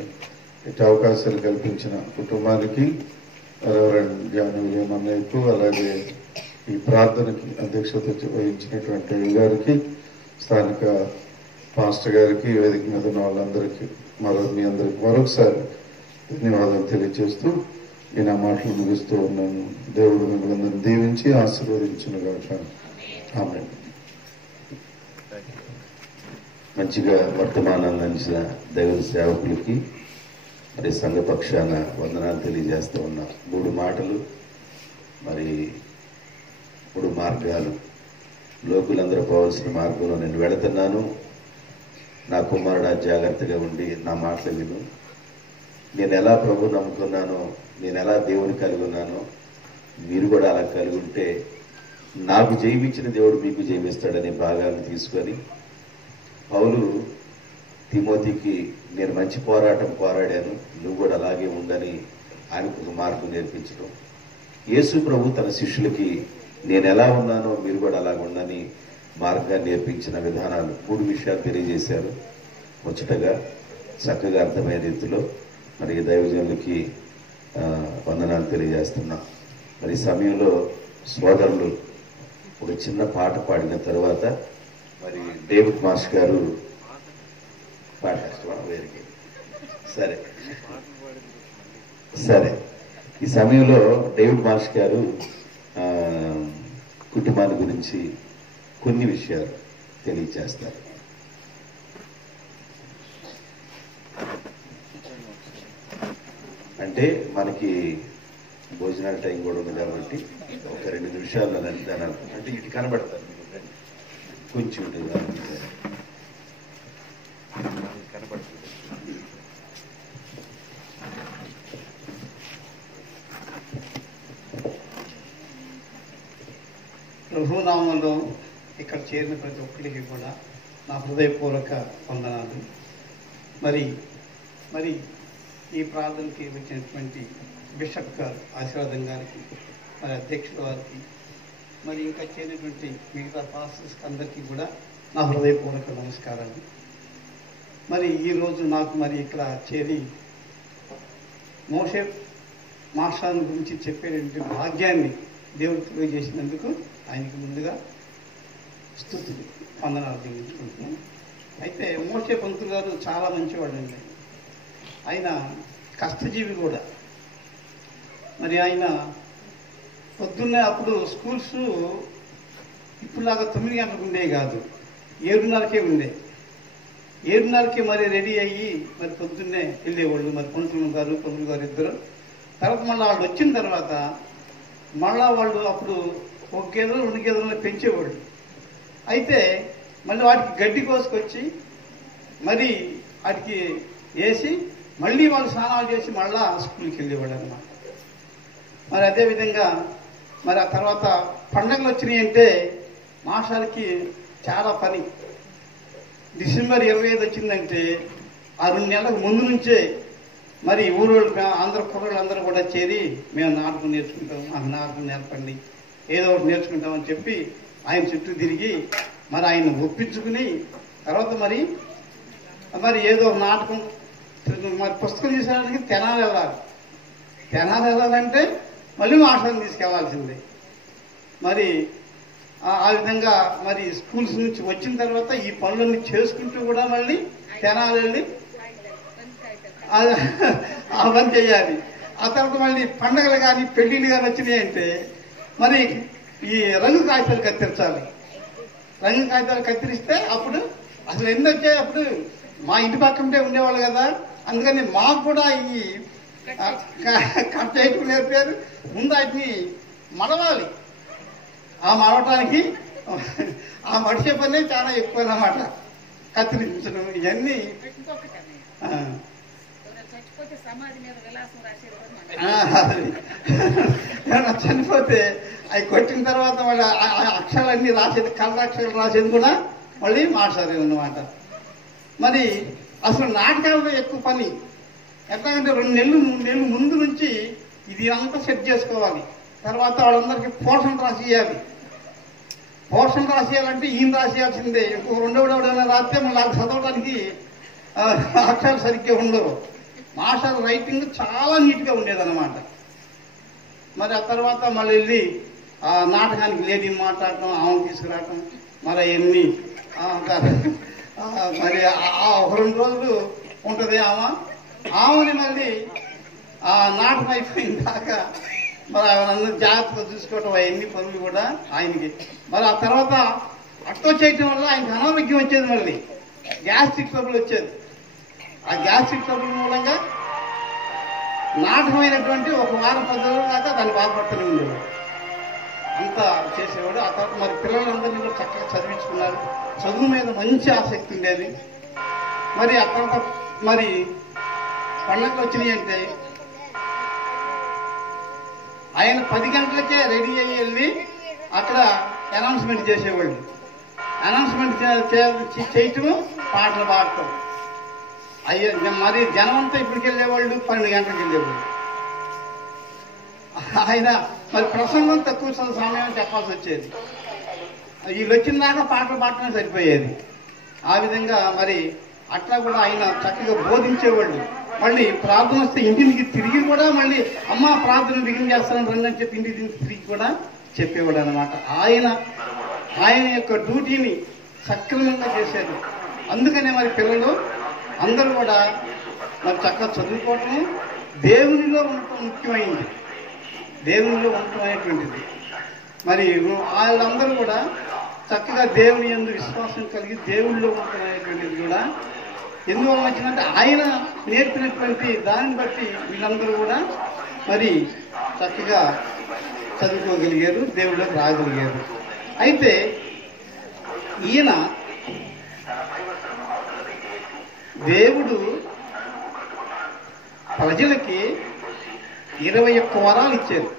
ఇటు అవకాశాలు కల్పించిన కుటుంబానికి, రెవరెండ్ జ్ఞాన విజయం అన్నయ్యకు, అలాగే ఈ ప్రార్థనకి అధ్యక్షత వహించినటువంటి గారికి, స్థానిక పాస్టర్ గారికి, వేదిక మీద ఉన్న వాళ్ళందరికీ మీ అందరికి మరొకసారి ధన్యవాదాలు తెలియజేస్తూ ఈ నా మాటలు ముగిస్తూ ఉన్నాను. దేవుడు మిమ్మల్ని దీవించి ఆశీర్వదించును గాక. ఆమేన్. మంచిగా వర్తమానాన్ని అందించిన దైవ సేవకులకి మరి సంఘ పక్షాన వందనాలు తెలియజేస్తూ ఉన్నా. 3 మాటలు, మరి 3 మార్గాలు, లోకులందరూ పోవాల్సిన మార్గంలో నేను వెళుతున్నాను. నా కుమారుడు జాగ్రత్తగా ఉండి నా మాటలు విను. నేను ఎలా ప్రభు నమ్ముకున్నానో, నేను ఎలా దేవుని కలిగి ఉన్నానో మీరు కూడా అలా కలిగి ఉంటే నాకు జయమిచ్చిన దేవుడు మీకు జయమిస్తాడనే భాగాన్ని తీసుకొని పౌలు తిమోతికి నేను మంచి పోరాటం పోరాడాను, నువ్వు కూడా అలాగే ఉండని ఆయనకు ఒక మార్గం నేర్పించడం. యేసు ప్రభు తన శిష్యులకి నేను ఎలా ఉన్నానో మీరు కూడా అలాగ ఉండని మార్గాన్ని నేర్పించిన విధానాలు 3 విషయాలు తెలియజేశారు. ముచ్చటగా చక్కగా అర్థమయ్యే రీతిలో మరి దైవజనులకి వందనాలు తెలియజేస్తున్నా. మరి సమయంలో సోదరులు ఒక చిన్న పాట పాడిన తర్వాత మరి డేవిడ్ మాస్టర్ గారు పాడేస్తాం వేరికి. సరే సరే, ఈ సమయంలో డేవిడ్ మాస్టర్ గారు కుటుంబాన్ని గురించి కొన్ని విషయాలు తెలియజేస్తారు. అంటే మనకి భోజనాల టైం కూడా ఉంది కాబట్టి ఒక 2 నిమిషాలు అంటే ఇటు కనబడతారు కొంచెం కనబడుతుంది. ప్రభునామంలో ఇక్కడ చేరిన ప్రతి ఒక్కరికి కూడా నా హృదయపూర్వక వందనాలు. మరి ఈ ప్రార్థనకి వచ్చినటువంటి బిషప్ గారు ఆశీర్వాదం గారికి, మరి అధ్యక్షుల వారికి, మరి ఇంకా చేరినటువంటి మిగతా పాస్టర్స్ అందరికీ కూడా నా హృదయపూర్వక నమస్కారాలు. మరి ఈరోజు నాకు మరి ఇక్కడ చేరి మోషే మాస్టర్ గురించి చెప్పేటువంటి భాగ్యాన్ని దేవుడు తెలియజేసినందుకు ఆయనకి ముందుగా స్తుతులు వందనాలు తెలియజేసుకుంటున్నాను. అయితే మోషే పంతులు గారు చాలా మంచివాడు అండి. ఆయన కష్టజీవి కూడా. మరి ఆయన పొద్దున్నే అప్పుడు స్కూల్స్ ఇప్పుడులాగా 9 గంటలకు ఉండేవి కాదు, 7:30కే ఉండేవి. 7:30కే మరి రెడీ అయ్యి మరి పొద్దున్నే వెళ్ళేవాళ్ళు. మరి పంతులు గారు ఇద్దరు. తర్వాత మళ్ళీ వాళ్ళు వచ్చిన తర్వాత మళ్ళా వాళ్ళు అప్పుడు 1 గేదెలు 2 గేదెలను పెంచేవాళ్ళు. అయితే మళ్ళీ వాటికి గడ్డి కోసుకొచ్చి మరి వాటికి వేసి మళ్ళీ వాళ్ళు స్నానాలు చేసి మళ్ళా స్కూల్కి వెళ్ళేవాళ్ళు అన్నమాట. మరి అదేవిధంగా మరి ఆ తర్వాత పండగలు వచ్చినాయి అంటే మాస్టర్కి చాలా పని. డిసెంబర్ 25 వచ్చిందంటే ఆ 2 నెలలకు ముందు నుంచే మరి ఊరోళ్ళు అందరు కుర్రోళ్ళు అందరూ కూడా చేరి మేము నాటకం నేర్చుకుంటాం, మాకు నాటకం నేర్పండి, ఏదో ఒకటి నేర్చుకుంటామని చెప్పి ఆయన చుట్టూ తిరిగి మరి ఆయన ఒప్పించుకుని తర్వాత మరి ఏదో నాటకం మరి పుస్తకం తీసేయడానికి తెనాలి వెళ్ళాలి. తెనాలి వెళ్ళాలంటే మళ్ళీ మాస్టర్ని తీసుకెళ్లాల్సిందే. మరి ఆ విధంగా మరి స్కూల్స్ నుంచి వచ్చిన తర్వాత ఈ పనులన్నీ చేసుకుంటూ కూడా మళ్ళీ తెనాలి వెళ్ళి ఆ పని చేయాలి. ఆ తర్వాత మళ్ళీ పండగలు కానీ పెళ్లిళ్ళు కానీ వచ్చినాయి అంటే మరి ఈ రంగు కాగితాలు కత్తిరించాలి. రంగు కాగితాలు కత్తిరిస్తే అప్పుడు అసలు ఎన్ని వచ్చాయి. అప్పుడు మా ఇంటి పక్కనే ఉండేవాళ్ళు కదా, అందుకని మాకు కూడా ఈ కట్ చేయటం నేర్పారు. ముందు వాటిని మడవాలి. ఆ మడవటానికి ఆ మడిచే పనే చాలా ఎక్కువ అన్నమాట. కత్తిరించడం ఇవన్నీ చనిపోతే అవి కొట్టిన తర్వాత వాళ్ళ అక్షరాలన్నీ రాసేది, కళ్ళక్షరాలు రాసేది కూడా మళ్ళీ మాస్టర్ అన్నమాట. మరి అసలు నాటకాలలో ఎక్కువ పని ఎట్లాగంటే 2 నెలలు 3 నెలలు ముందు నుంచి ఇది అంతా సెట్ చేసుకోవాలి. తర్వాత వాళ్ళందరికీ పోషణ రాసియాలి. పోషణ రాసియాలంటే ఈయన రాసియాల్సిందే. ఇంకొక రెండోడైనా రాస్తే మళ్ళీ నాకు చదవడానికి అక్షరాలు సరిగ్గా ఉండవు. మాస్టర్ రైటింగ్ చాలా నీట్గా ఉండేదన్నమాట. మరి ఆ తర్వాత మళ్ళీ వెళ్ళి ఆ నాటకానికి లేడీని మాట్లాడటం, ఆమెను తీసుకురావటం, మరి అవన్నీ మరి 1-2 రోజులు ఉంటుంది ఆమెని మళ్ళీ ఆ నాటకం అయిపోయిన దాకా మరి అందరూ జాగ్రత్తగా చూసుకోవటం, అవన్నీ పనులు కూడా ఆయనకి. మరి ఆ తర్వాత అట్టో చేయటం వల్ల ఆయనకి అనారోగ్యం వచ్చేది. మళ్ళీ గ్యాస్ట్రిక్ ట్రబుల్ వచ్చేది. ఆ గ్యాస్ట్రిక్ ట్రబుల్ మూలంగా నాటకమైనటువంటి 1 వారం 10 రోజుల దాకా దాన్ని బాధపడుతూనే ఉండేవాడు. అంతా చేసేవాడు. ఆ తర్వాత మరి పిల్లలందరినీ కూడా చక్కగా చదివించుకున్నారు. చదువు మీద మంచి ఆసక్తి ఉండేది. మరి ఆ తర్వాత మరి పండగలు వచ్చినాయి అంటే ఆయన 10 గంటలకే రెడీ అయ్యి వెళ్ళి అక్కడ అనౌన్స్మెంట్ చేసేవాళ్ళు. అనౌన్స్మెంట్ చేయటము, పాటలు పాడటం. అయ్యో మరి జనం అంతా ఇప్పటికి వెళ్ళేవాళ్ళు 12 గంటలకు వెళ్ళేవాళ్ళు. ఆయన మరి ప్రసంగం తక్కువ సమయం చెప్పాల్సి వచ్చేది. వీళ్ళు వచ్చిన దాకా పాటలు పాడటమే సరిపోయేది. ఆ విధంగా మరి అట్లా కూడా ఆయన చక్కగా బోధించేవాళ్ళు. మళ్ళీ ప్రార్థన వస్తే ఇంటికి తిరిగి కూడా మళ్ళీ అమ్మ ప్రార్థన బిగిన్ చేస్తానని రండి అని చెప్పి ఇంటికి తిరిగి కూడా చెప్పేవాడు అనమాట. ఆయన యొక్క డ్యూటీని సక్రమంగా చేశారు. అందుకనే మరి పిల్లలు అందరూ కూడా మరి చక్కగా చదువుకోవటం, దేవునిలో ఉండటం ముఖ్యమైంది. దేవునిలో ఉండటం అనేటువంటిది మరి వాళ్ళందరూ కూడా చక్కగా దేవుని యందు విశ్వాసం కలిగి దేవుళ్ళలో ఉండటం అనేటువంటిది కూడా ఎందువల్ల వచ్చిందంటే ఆయన నేర్పినటువంటి దానిని బట్టి వీళ్ళందరూ కూడా మరి చక్కగా చదువుకోగలిగారు, దేవుళ్ళకి రాగలిగారు. అయితే ఈయన దేవుడు ప్రజలకి 21 వరాలు ఇచ్చారు.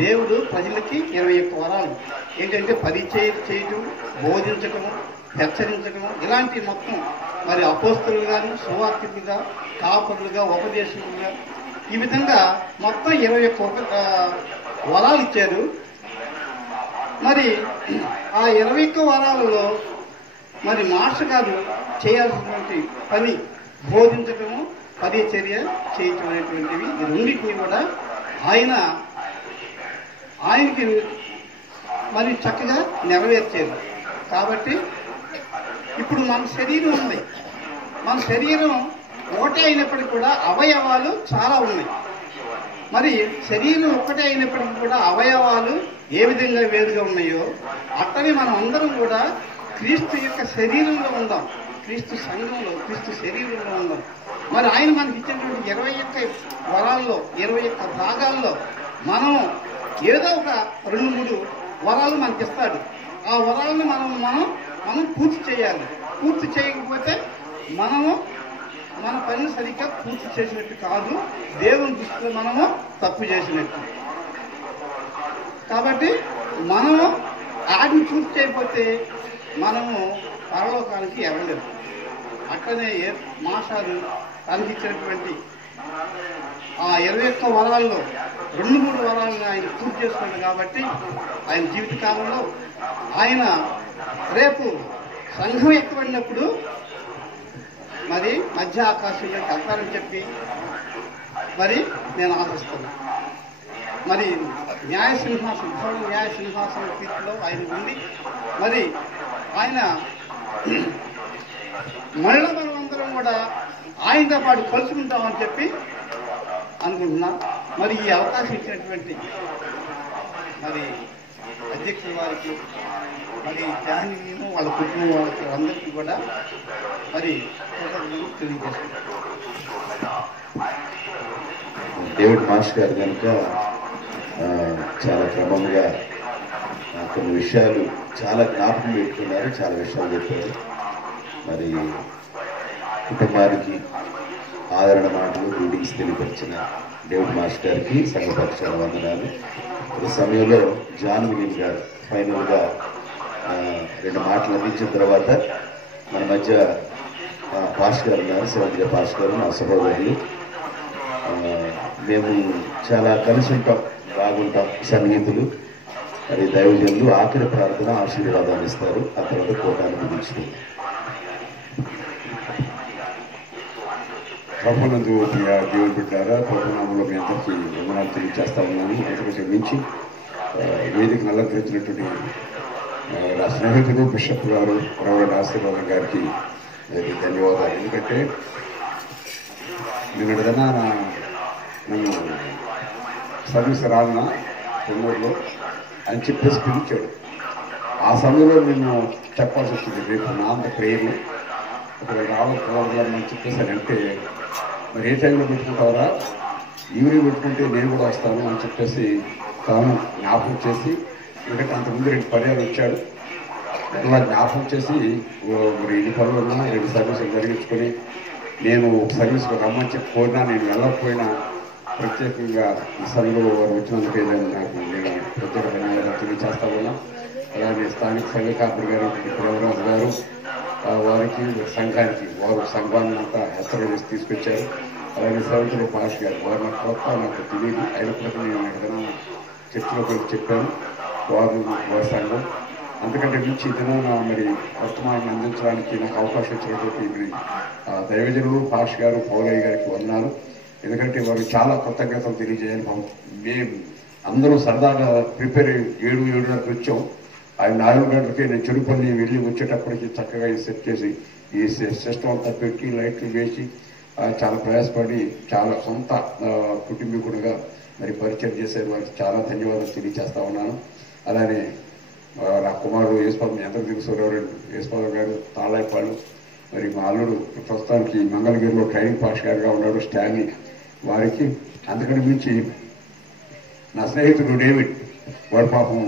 దేవుడు ప్రజలకి 21 వరాలు ఏంటంటే పరిచయం చేయటం, బోధించటము, హెచ్చరించటము, ఇలాంటి మొత్తం మరి అపోస్తలుగాను, సువార్తికులుగా, కాపరులుగా, ఉపదేశకులుగా ఈ విధంగా మొత్తం 21 వరాలు ఇచ్చారు. మరి ఆ 21 వరాలలో మరి మాస్టర్ గారు చేయాల్సినటువంటి పని బోధించటము, పరిచర్య చేయటం అనేటువంటివి ఈ రెండింటినీ కూడా ఆయనకి మరి చక్కగా నెరవేర్చారు. కాబట్టి ఇప్పుడు మన శరీరం ఉంది. మన శరీరం ఒకటే అయినప్పటికీ కూడా అవయవాలు చాలా ఉన్నాయి. మరి శరీరం ఒక్కటే అయినప్పటికీ కూడా అవయవాలు ఏ విధంగా వేరుగా ఉన్నాయో అట్టనే మనం అందరం కూడా క్రీస్తు యొక్క శరీరంలో ఉందాం, క్రీస్తు సంఘంలో, క్రీస్తు శరీరంలో ఉందాం. మరి ఆయన మనకి ఇచ్చినటువంటి 21 వరాల్లో, 21 భాగాల్లో మనం ఏదో ఒక 2-3 వరాలు మనకి ఇస్తాడు. ఆ వరాలను మనం పూర్తి చేయాలి. పూర్తి చేయకపోతే మనము మన పనిని సరిగ్గా పూర్తి చేసినట్టు కాదు, దేవుని దృష్టిలో మనము తప్పు చేసినట్టు. కాబట్టి మనము వాటిని పూర్తి చేయకపోతే మనము పరలోకానికి ఎరగలేము. అట్లనే మాసాలు తనకి ఇచ్చినటువంటి ఆ 21 వరాల్లో 2-3 వరాలను ఆయన పూర్తి చేసుకున్నాడు. కాబట్టి ఆయన జీవితకాలంలో ఆయన రేపు సంఘం ఎక్కబడినప్పుడు మరి మధ్య ఆకాశంలోకి వెళ్తారని చెప్పి మరి నేను ఆశిస్తున్నాను. మరి న్యాయ సింహాసనం తీర్పులో ఆయన ఉండి మరి ఆయన మళ్ళీ మనమందరం కూడా ఆయనతో పాటు కలుసుకుంటామని చెప్పి అనుకుంటున్నా. మరి ఈ అవకాశం ఇచ్చినటువంటి మరి అధ్యక్షుల వారికి, మరి జాహ్నీను వాళ్ళ కుటుంబం వాళ్ళకి అందరికీ కూడా మరి తెలియజేస్తున్నారు. డేవిడ్ మాస్టర్ గారు కనుక చాలా క్రమంగా కొన్ని విషయాలు చాలా జ్ఞాపకం పెట్టుకున్నారు, చాలా విషయాలు చెప్పారు. మరి కుటుంబానికి ఆదరణ మాటలు, రీడింగ్స్ తెలియపరిచిన డేవిడ్ మాస్టర్ గారికి సంఘపక్షాల వందనాలు. ఈ సమయంలో జాన్ విలియం గారు ఫైనల్గా 2 మాటలు అందించిన తర్వాత మన మధ్య పాస్టర్ గారు ఉన్నారు, శివజయ పాస్టర్ గారు, నా సహోదరులు. మేము చాలా కలిసి ఉంటాం, బాగుంటాం, సన్నిహితులు. మరి దైవజనులు ఆఖరి ప్రార్థన ఆశీర్వాదాలు ఇస్తారు. ఆ తర్వాత కోటాన్ని ముగించుకుంటాం. ప్రభునందు దేవుని బిడ్డారా, ప్రభునామంలో మీ అందరికీ వందనాలు తెలియజేస్తా ఉన్నాను. అంతకంటే మించి వేదికను అలంకరించినటువంటి నా స్నేహితులు బిషప్ గారు ప్రవీణ్ ఆశీర్వాదం గారికి ధన్యవాదాలు. ఎందుకంటే నిన్నటిదన్నా నన్ను సర్వీస్ రాన్న తొందరలో అని చెప్పేసి పిలిచాడు. ఆ సమయంలో నేను చెప్పాల్సి వచ్చింది, రేపు నా అంత ప్రేయర్లు ఒకవేళ రావాలని చెప్పేసానంటే మరి ఏ టైంలో పెట్టుకుంటారా, ఈవినింగ్ పెట్టుకుంటే నేను కూడా వస్తాను అని చెప్పేసి తాను జ్ఞాపకం చేసి, ఎందుకంటే అంతకుముందు 2 పర్యాలు వచ్చాడు. అలా జ్ఞాపకం చేసి మరి 2 పనులు ఉన్నా 2 సర్వీసులు జరిగించుకొని నేను ఒక సర్వీస్కి రమ్మని చెప్పి కోరినా, నేను వెళ్ళకపోయినా ప్రత్యేకంగా ఈ సంఘంలో వారు వచ్చినందుకే నాకు నేను ప్రత్యేక ధన్యవాదాలు తెలియజేస్తా ఉన్నా. అలాగే స్థానిక సంఘ కాపురి గారు దేవరాజు గారు వారికి సంఘానికి వారు సంఘాన్ని అంతా హెచ్చరిక చేసి తీసుకొచ్చారు. అలాగే సవితులు పాష్ గారు వారు నాకు కొత్త, నాకు తెలియదు, అయినప్పటికీ నేను ఏదైనా చర్చలోకి చెప్పాను. వారి సంఘం అంతకంటే మించి ఏదైనా మరి వర్తమానాన్ని అందించడానికి నాకు అవకాశం ఇచ్చినటువంటి దైవజనులు పాష్ గారు, పౌలయ్య గారికి వందనాలు. ఎందుకంటే వారు చాలా కృతజ్ఞతలు తెలియజేయాలి. మేము అందరూ సరదాగా ప్రిపేర్ 7-7:30 వచ్చాం. ఆయన 4 గంటలకి నేను చెరుపల్లి వెళ్ళి వచ్చేటప్పటికి చక్కగా సెట్ చేసి ఈ సిస్టమ్ అంతా పెట్టి లైట్లు వేసి చాలా ప్రయాసపడి చాలా సొంత కుటుంబీకుడుగా మరి పరిచయం చేశారు. వారికి చాలా ధన్యవాదాలు తెలియజేస్తా ఉన్నాను. అలానే నా కుమారుడు యేసుబాబు, మీ అందరూ తెలుసు, రెవరెండ్ యేసుబాబు గారు తాళాయిపాడు, మరి మా అల్లుడు ప్రస్తుతానికి మంగళగిరిలో ట్రైనింగ్ పాస్ గారుగా ఉన్నాడు, స్టాన్లీ. వారికి అందుకని మించి నా స్నేహితుడు డేవిడ్, వాడు పాపం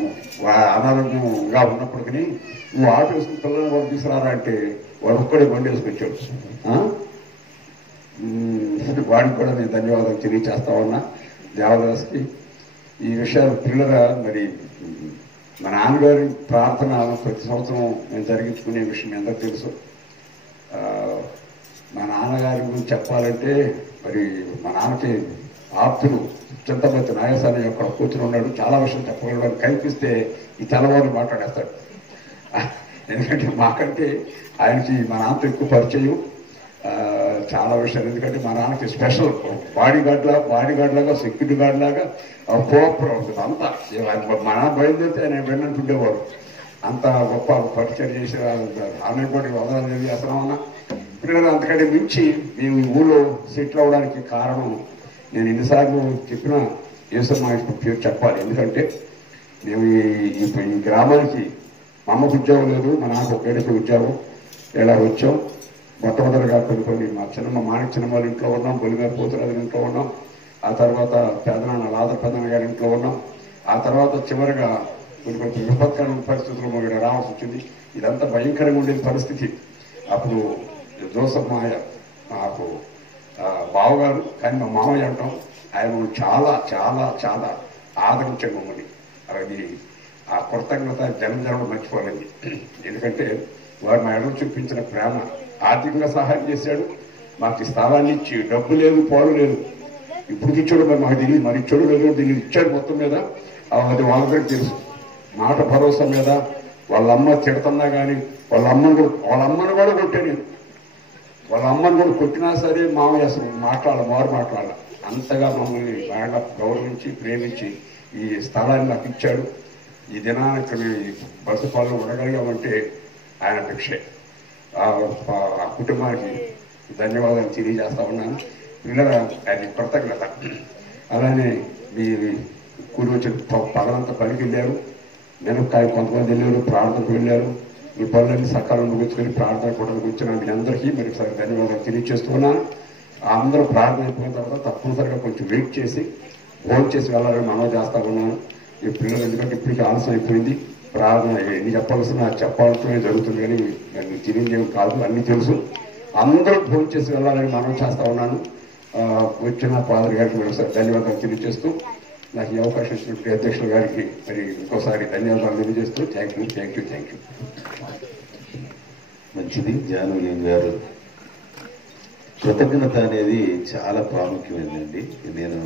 అనారోగ్యంగా ఉన్నప్పటికీ నువ్వు ఆటో వేసుకుని పిల్లల్ని వాడు తీసుకురారా అంటే వాడు ఒక్కడే బండి వేసుకొచ్చాడు. వాడికి కూడా నేను ధన్యవాదాలు తెలియజేస్తా ఉన్నా. దేవదాస్కి ఈ విషయాలు పిల్లగా మరి మా నాన్నగారి ప్రార్థన ప్రతి సంవత్సరం నేను జరిగించుకునే విషయం మీ అందరూ తెలుసు. మా నాన్నగారి గురించి చెప్పాలంటే మరి మా నాన్నకి ఆప్తులు చింతపతి నాగేశాన్ని అక్కడ కూర్చుని ఉన్నాడు. చాలా విషయం చెప్పగలడు. కనిపిస్తే ఈ తెల్లవారు మాట్లాడేస్తాడు. ఎందుకంటే మాకంటే ఆయనకి మా నాన్నతో ఎక్కువ పరిచయం, చాలా విషయాలు. ఎందుకంటే మా నాన్నకి స్పెషల్ బాడీ గార్డ్ లాగా సెక్యూరిటీ గార్డ్ లాగా కోఆపర్ ఉంటుంది అంతా. మా నాన్న బయలుదేరితే ఆయన వెళ్ళంటుండేవాడు. అంత గొప్ప పరిచయం చేసి ఆమె కూడా వదనాలు తెలియజేస్తున్నామన్నా. పిల్లలు అంతకంటే మించి మేము ఈ ఊళ్ళో సెటిల్ అవ్వడానికి కారణం నేను ఎన్నిసార్లు చెప్పినా యేసమ్మ పేరు చెప్పాలి. ఎందుకంటే మేము ఈ గ్రామానికి మా అమ్మకు ఉద్యోగం లేదు, మా నాన్నకు ఒకేడికి ఉద్యోగం. ఇలా వచ్చాం. మొట్టమొదటిగా కొన్ని మా మాణిక్ చిన్న వాళ్ళ ఇంట్లో ఉన్నాం, బొలిగారి పోతురాజు ఇంట్లో ఉన్నాం. ఆ తర్వాత పెదనాన్న లాదర్ పెదనాన్న గారి ఇంట్లో ఉన్నాం. ఆ తర్వాత చివరిగా కొన్ని విపత్కరమైన పరిస్థితుల్లో ఇక్కడ రావాల్సి వచ్చింది. ఇదంతా భయంకరంగా ఉండేది పరిస్థితి. అప్పుడు జోసఫ్ మాయ మాకు బావగారు, కానీ మా మామయ్య అంటాం, ఆయన చాలా చాలా చాలా ఆదరించాడు మమ్మల్ని. అది ఆ కృతజ్ఞత జనం మర్చిపోలేదు. ఎందుకంటే వారు మా ఎడలు చూపించిన ప్రేమ, ఆర్థికంగా సహాయం చేశాడు. మాకు స్థలాన్ని ఇచ్చి, డబ్బు లేదు, పోలు లేదు, ఇప్పుడు ఇచ్చాడు మరి మాకు తెలియదు, మరి ఇచ్చాడు లేదు, దీన్ని ఇచ్చాడు. మొత్తం మీద అది వాళ్ళకి తెలుసు. మాట భరోసా మీద వాళ్ళ అమ్మ తిడుతున్నా కానీ వాళ్ళ అమ్మను కూడా కొట్టాను. వాళ్ళ అమ్మని కూడా కొట్టినా సరే మామయ్య అసలు మాట్లాడాల. అంతగా మమ్మల్ని బాగా గౌరవించి ప్రేమించి ఈ స్థలాన్ని నాకు ఇచ్చాడు. ఈ దినానికి బస్సు పాలు ఉండగలిగామంటే ఆయన భిక్షే. ఆ కుటుంబానికి ధన్యవాదాలు తెలియజేస్తా ఉన్నాను. పిల్లల ఆయన కృతజ్ఞత. అలానే మీ కూలి వచ్చిన పగలంతా పనికి వెళ్ళారు, మినపకాయ కొంతమంది వెళ్ళారు, ప్రార్థనకు వెళ్ళారు. ఈ పనులన్నీ సకాలంలో కూర్చుకొని ప్రార్థన కూడా కూర్చున్న మీ అందరికీ మరొకసారి ధన్యవాదాలు తెలియజేస్తున్నాను. అందరూ ప్రార్థన అయిపోయిన తర్వాత తప్పనిసరిగా కొంచెం వెయిట్ చేసి ఫోన్ చేసి వెళ్ళాలని మనవి చేస్తా ఉన్నాను. ఈ పిల్లలు ఎందుకంటే ఇప్పటికీ ఆలస్యం అయిపోయింది. ప్రార్థన ఎన్ని చెప్పాల్సిన చెప్పాలతోనే జరుగుతుంది, కానీ నేను తెలియజేయం కాదు, అన్నీ తెలుసు. అందరూ ఫోన్ చేసి వెళ్ళాలని మనవి చేస్తా ఉన్నాను. వచ్చిన ఫాదర్ గారికి మరోసారి ధన్యవాదాలు తెలియజేస్తూ, నాకు ఈ అవకాశం ఇచ్చినటువంటి అధ్యక్షుల గారికి మరి ఇంకోసారి ధన్యవాదాలు తెలియజేస్తూ థ్యాంక్ యూ. మంచిది జానవీయం గారు. కృతజ్ఞత అనేది చాలా ప్రాముఖ్యమైనదండి. నేను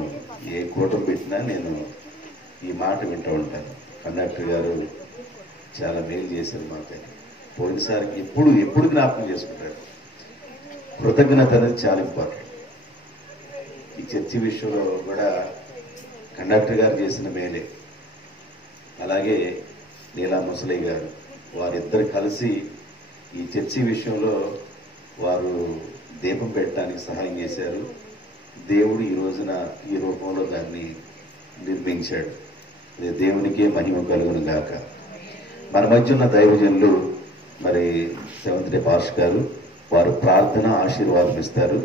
ఏ కూటం పెట్టినా నేను ఈ మాట వింటూ ఉంటాను. కండక్టర్ గారు చాలా మేలు చేశారు మాకు. పోయినసారికి ఎప్పుడు జ్ఞాపకం చేసుకుంటారు. కృతజ్ఞత అనేది చాలా ఇంపార్టెంట్. ఈ చర్చి విషయంలో కూడా కండక్టర్ గారు చేసిన మేలే. అలాగే నీలా ముసలయ్య గారు, వారిద్దరు కలిసి ఈ చర్చి విషయంలో వారు దీపం పెట్టడానికి సహాయం చేశారు. దేవుడు ఈ రోజున ఈ రూపంలో దాన్ని నిర్మించాడు. దేవునికే మహిమ కలుగును గాక. మన మధ్య ఉన్న దైవజనులు మరి సెవెంత్ డే పార్ష్ గారు, వారు ప్రార్థన ఆశీర్వాదం ఇస్తారు.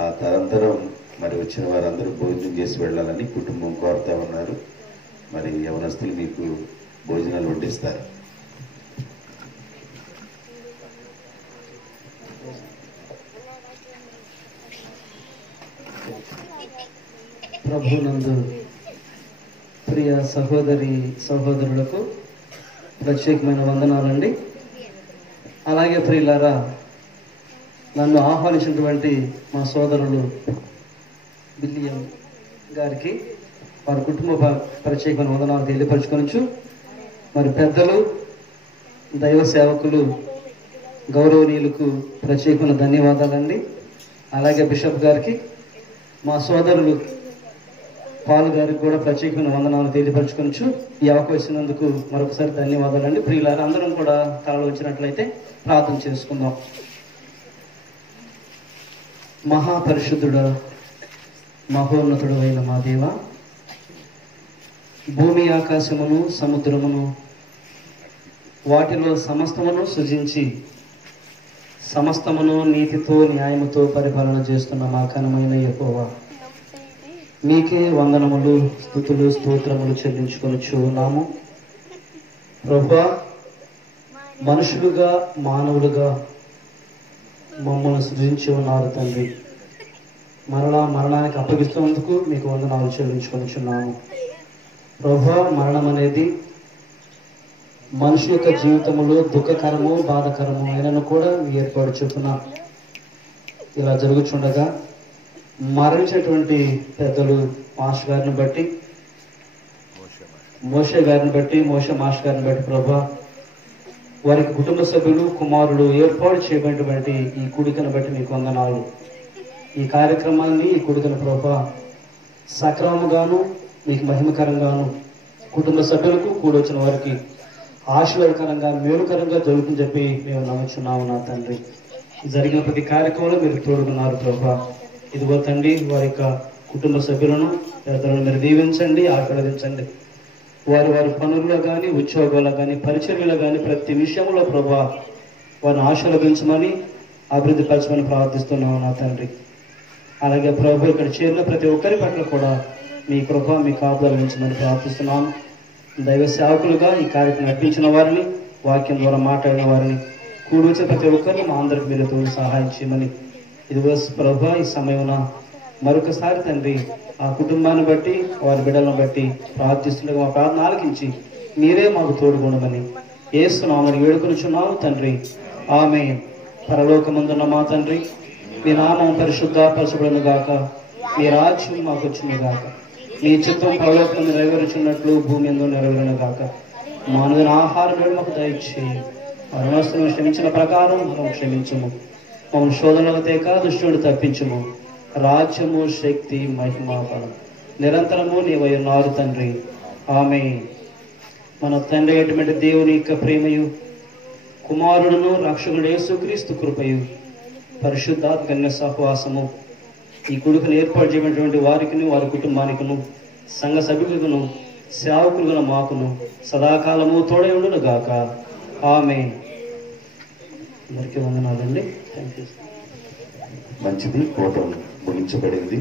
ఆ తరంతరం మరి వచ్చిన వారందరూ భోజనం చేసి వెళ్ళాలని కుటుంబం కోరుతా ఉన్నారు. మరి యవనస్తులు మీకు భోజనాలు వడ్డిస్తారు. ప్రభునందు ప్రియ సహోదరులకు ప్రత్యేకమైన వందనాలండి. అలాగే ప్రియులారా, నన్ను ఆహ్వానించినటువంటి మా సోదరులు బిల్లియం గారికి, వారి కుటుంబ ప్రత్యేకమైన వందనాలు తెలియపరచుకొనొచ్చు. మరి పెద్దలు, దైవ సేవకులు, గౌరవనీయులకు ప్రత్యేకమైన ధన్యవాదాలండి. అలాగే బిషప్ గారికి, మా సోదరులు పాల్ గారికి కూడా ప్రత్యేకమైన వందనాలు తెలియపరచుకోవచ్చు. ఈ అవకాశం ఇచ్చినందుకు మరొకసారి ధన్యవాదాలండి. ప్రియులారా, అందరం కూడా తలలో వచ్చినట్లయితే ప్రార్థన చేసుకుందాం. మహాపరిశుద్ధుడ, మహోన్నతుడు అయిన మా దేవ, భూమి ఆకాశమును సముద్రమును వాటిలో సమస్తమును సృజించి సమస్తమును నీతితో న్యాయముతో పరిపాలన చేస్తున్న మా ఘనమైన యెహోవా, మీకే వందనములు, స్తుతులు, స్తోత్రములు చెల్లించుకొనుచు ఉన్నాము. ప్రభువా, మనుషులుగా మానవులుగా మమ్మల్ని సృజించి ఉన్నారు తండ్రి. మరణానికి అప్పగిస్తున్నందుకు మీకు వందనాలు చెల్లించుకొనుచున్నాము. ప్రభువా, మరణం అనేది మనిషి యొక్క జీవితంలో దుఃఖకరము, బాధకరము అయినను కూడా ఏర్పాటు చొప్పున ఇలా జరుగుచుండగా మరణించేటువంటి పెద్దలు మాస్టర్ గారిని బట్టి, మోషే మాస్టర్ గారిని బట్టి ప్రభా, వారికి కుటుంబ సభ్యులు, కుమారుడు ఏర్పాటు చేయబడినటువంటి ఈ కూడికను బట్టి మీకు వందనాలు. ఈ కార్యక్రమాన్ని, ఈ కూడికను ప్రభా సక్రమంగాను మీకు మహిమకరంగాను కుటుంబ సభ్యులకు కూడొచ్చిన వారికి ఆశీర్వాదకరంగా, మేలుకరంగా జరుగుతుందని చెప్పి మేము నమ్ముచున్నాము. నా తండ్రి, జరిగిన ప్రతి కార్యక్రమంలో మీరు తోడుకున్నారు ప్రభా. ఇదిగో తండ్రి, వారి యొక్క కుటుంబ సభ్యులను, పెద్దలను మీరు దీవించండి, ఆశీర్వదించండి. వారి పనుల్లో కానీ, ఉద్యోగాల్లో కానీ, పరిచర్యలో కానీ ప్రతి విషయంలో ప్రభా వారిని ఆశీర్వదించమని, అభివృద్ధి పరచమని ప్రార్థిస్తున్నాము నా తండ్రి. అలాగే ప్రభు, ఇక్కడ చేరిన ప్రతి ఒక్కరి పట్ల కూడా మీ కృప, మీ కాపుదల ఉంచమని ప్రార్థిస్తున్నాము. దైవ సేవకులుగా ఈ కార్యక్రమం నడిపించిన వారిని, వాక్యం ద్వారా మాట్లాడిన వారిని, కూడొచ్చే ప్రతి ఒక్కరిని మా అందరికి మీరు తోడు సహాయం చేయమని ఇదిగో ప్రభా ఈ సమయమున మరొకసారి తండ్రి ఆ కుటుంబాన్ని బట్టి, వారి బిడ్డలను బట్టి ప్రార్థిస్తుండగా మా ప్రార్థన ఆలకించి మీరే మాకు తోడుకోండమని యేసు నామమున వేడుకొనుచున్నాము తండ్రి. ఆమేన్. పరలోకమందున్న మా తండ్రి, మీ నామం పరిశుద్ధపరచబడును గాక, మీ రాజ్యం మాకు వచ్చును గాక, మీ చిత్తం పరలోకం నెరవేర్చున్నట్లు భూమి యందు నెరవేరును గాక. మానవుని ఆహారం వేడు మాకు దయచేయి, మనసును క్షమించిన ప్రకారం మనం క్షమించము, మమ్మల్ని శోధనలకు తేక దుష్టుడు తప్పించము. రాజ్యము, శక్తి, మహిమ, బలం నిరంతరము నీవై ఉన్నారు తండ్రి. ఆమేన్. మన తండ్రి అయినటువంటి దేవుని యొక్క ప్రేమయు, కుమారుడును రక్షకుడు యేసుక్రీస్తు కృపయు, పరిశుద్ధాత్మ సహవాసము ఈ కొడుకును ఏర్పాటు చేయబడినటువంటి వారికి, వారి కుటుంబానికిను, సంఘ సభ్యులకును, సేవకులుగా మాకును సదాకాలము తోడై ఉండును గాక. ఆమేన్. అందరికీ వందనాలండి. Thank you. మంచిది. కోటం ముగించబడింది.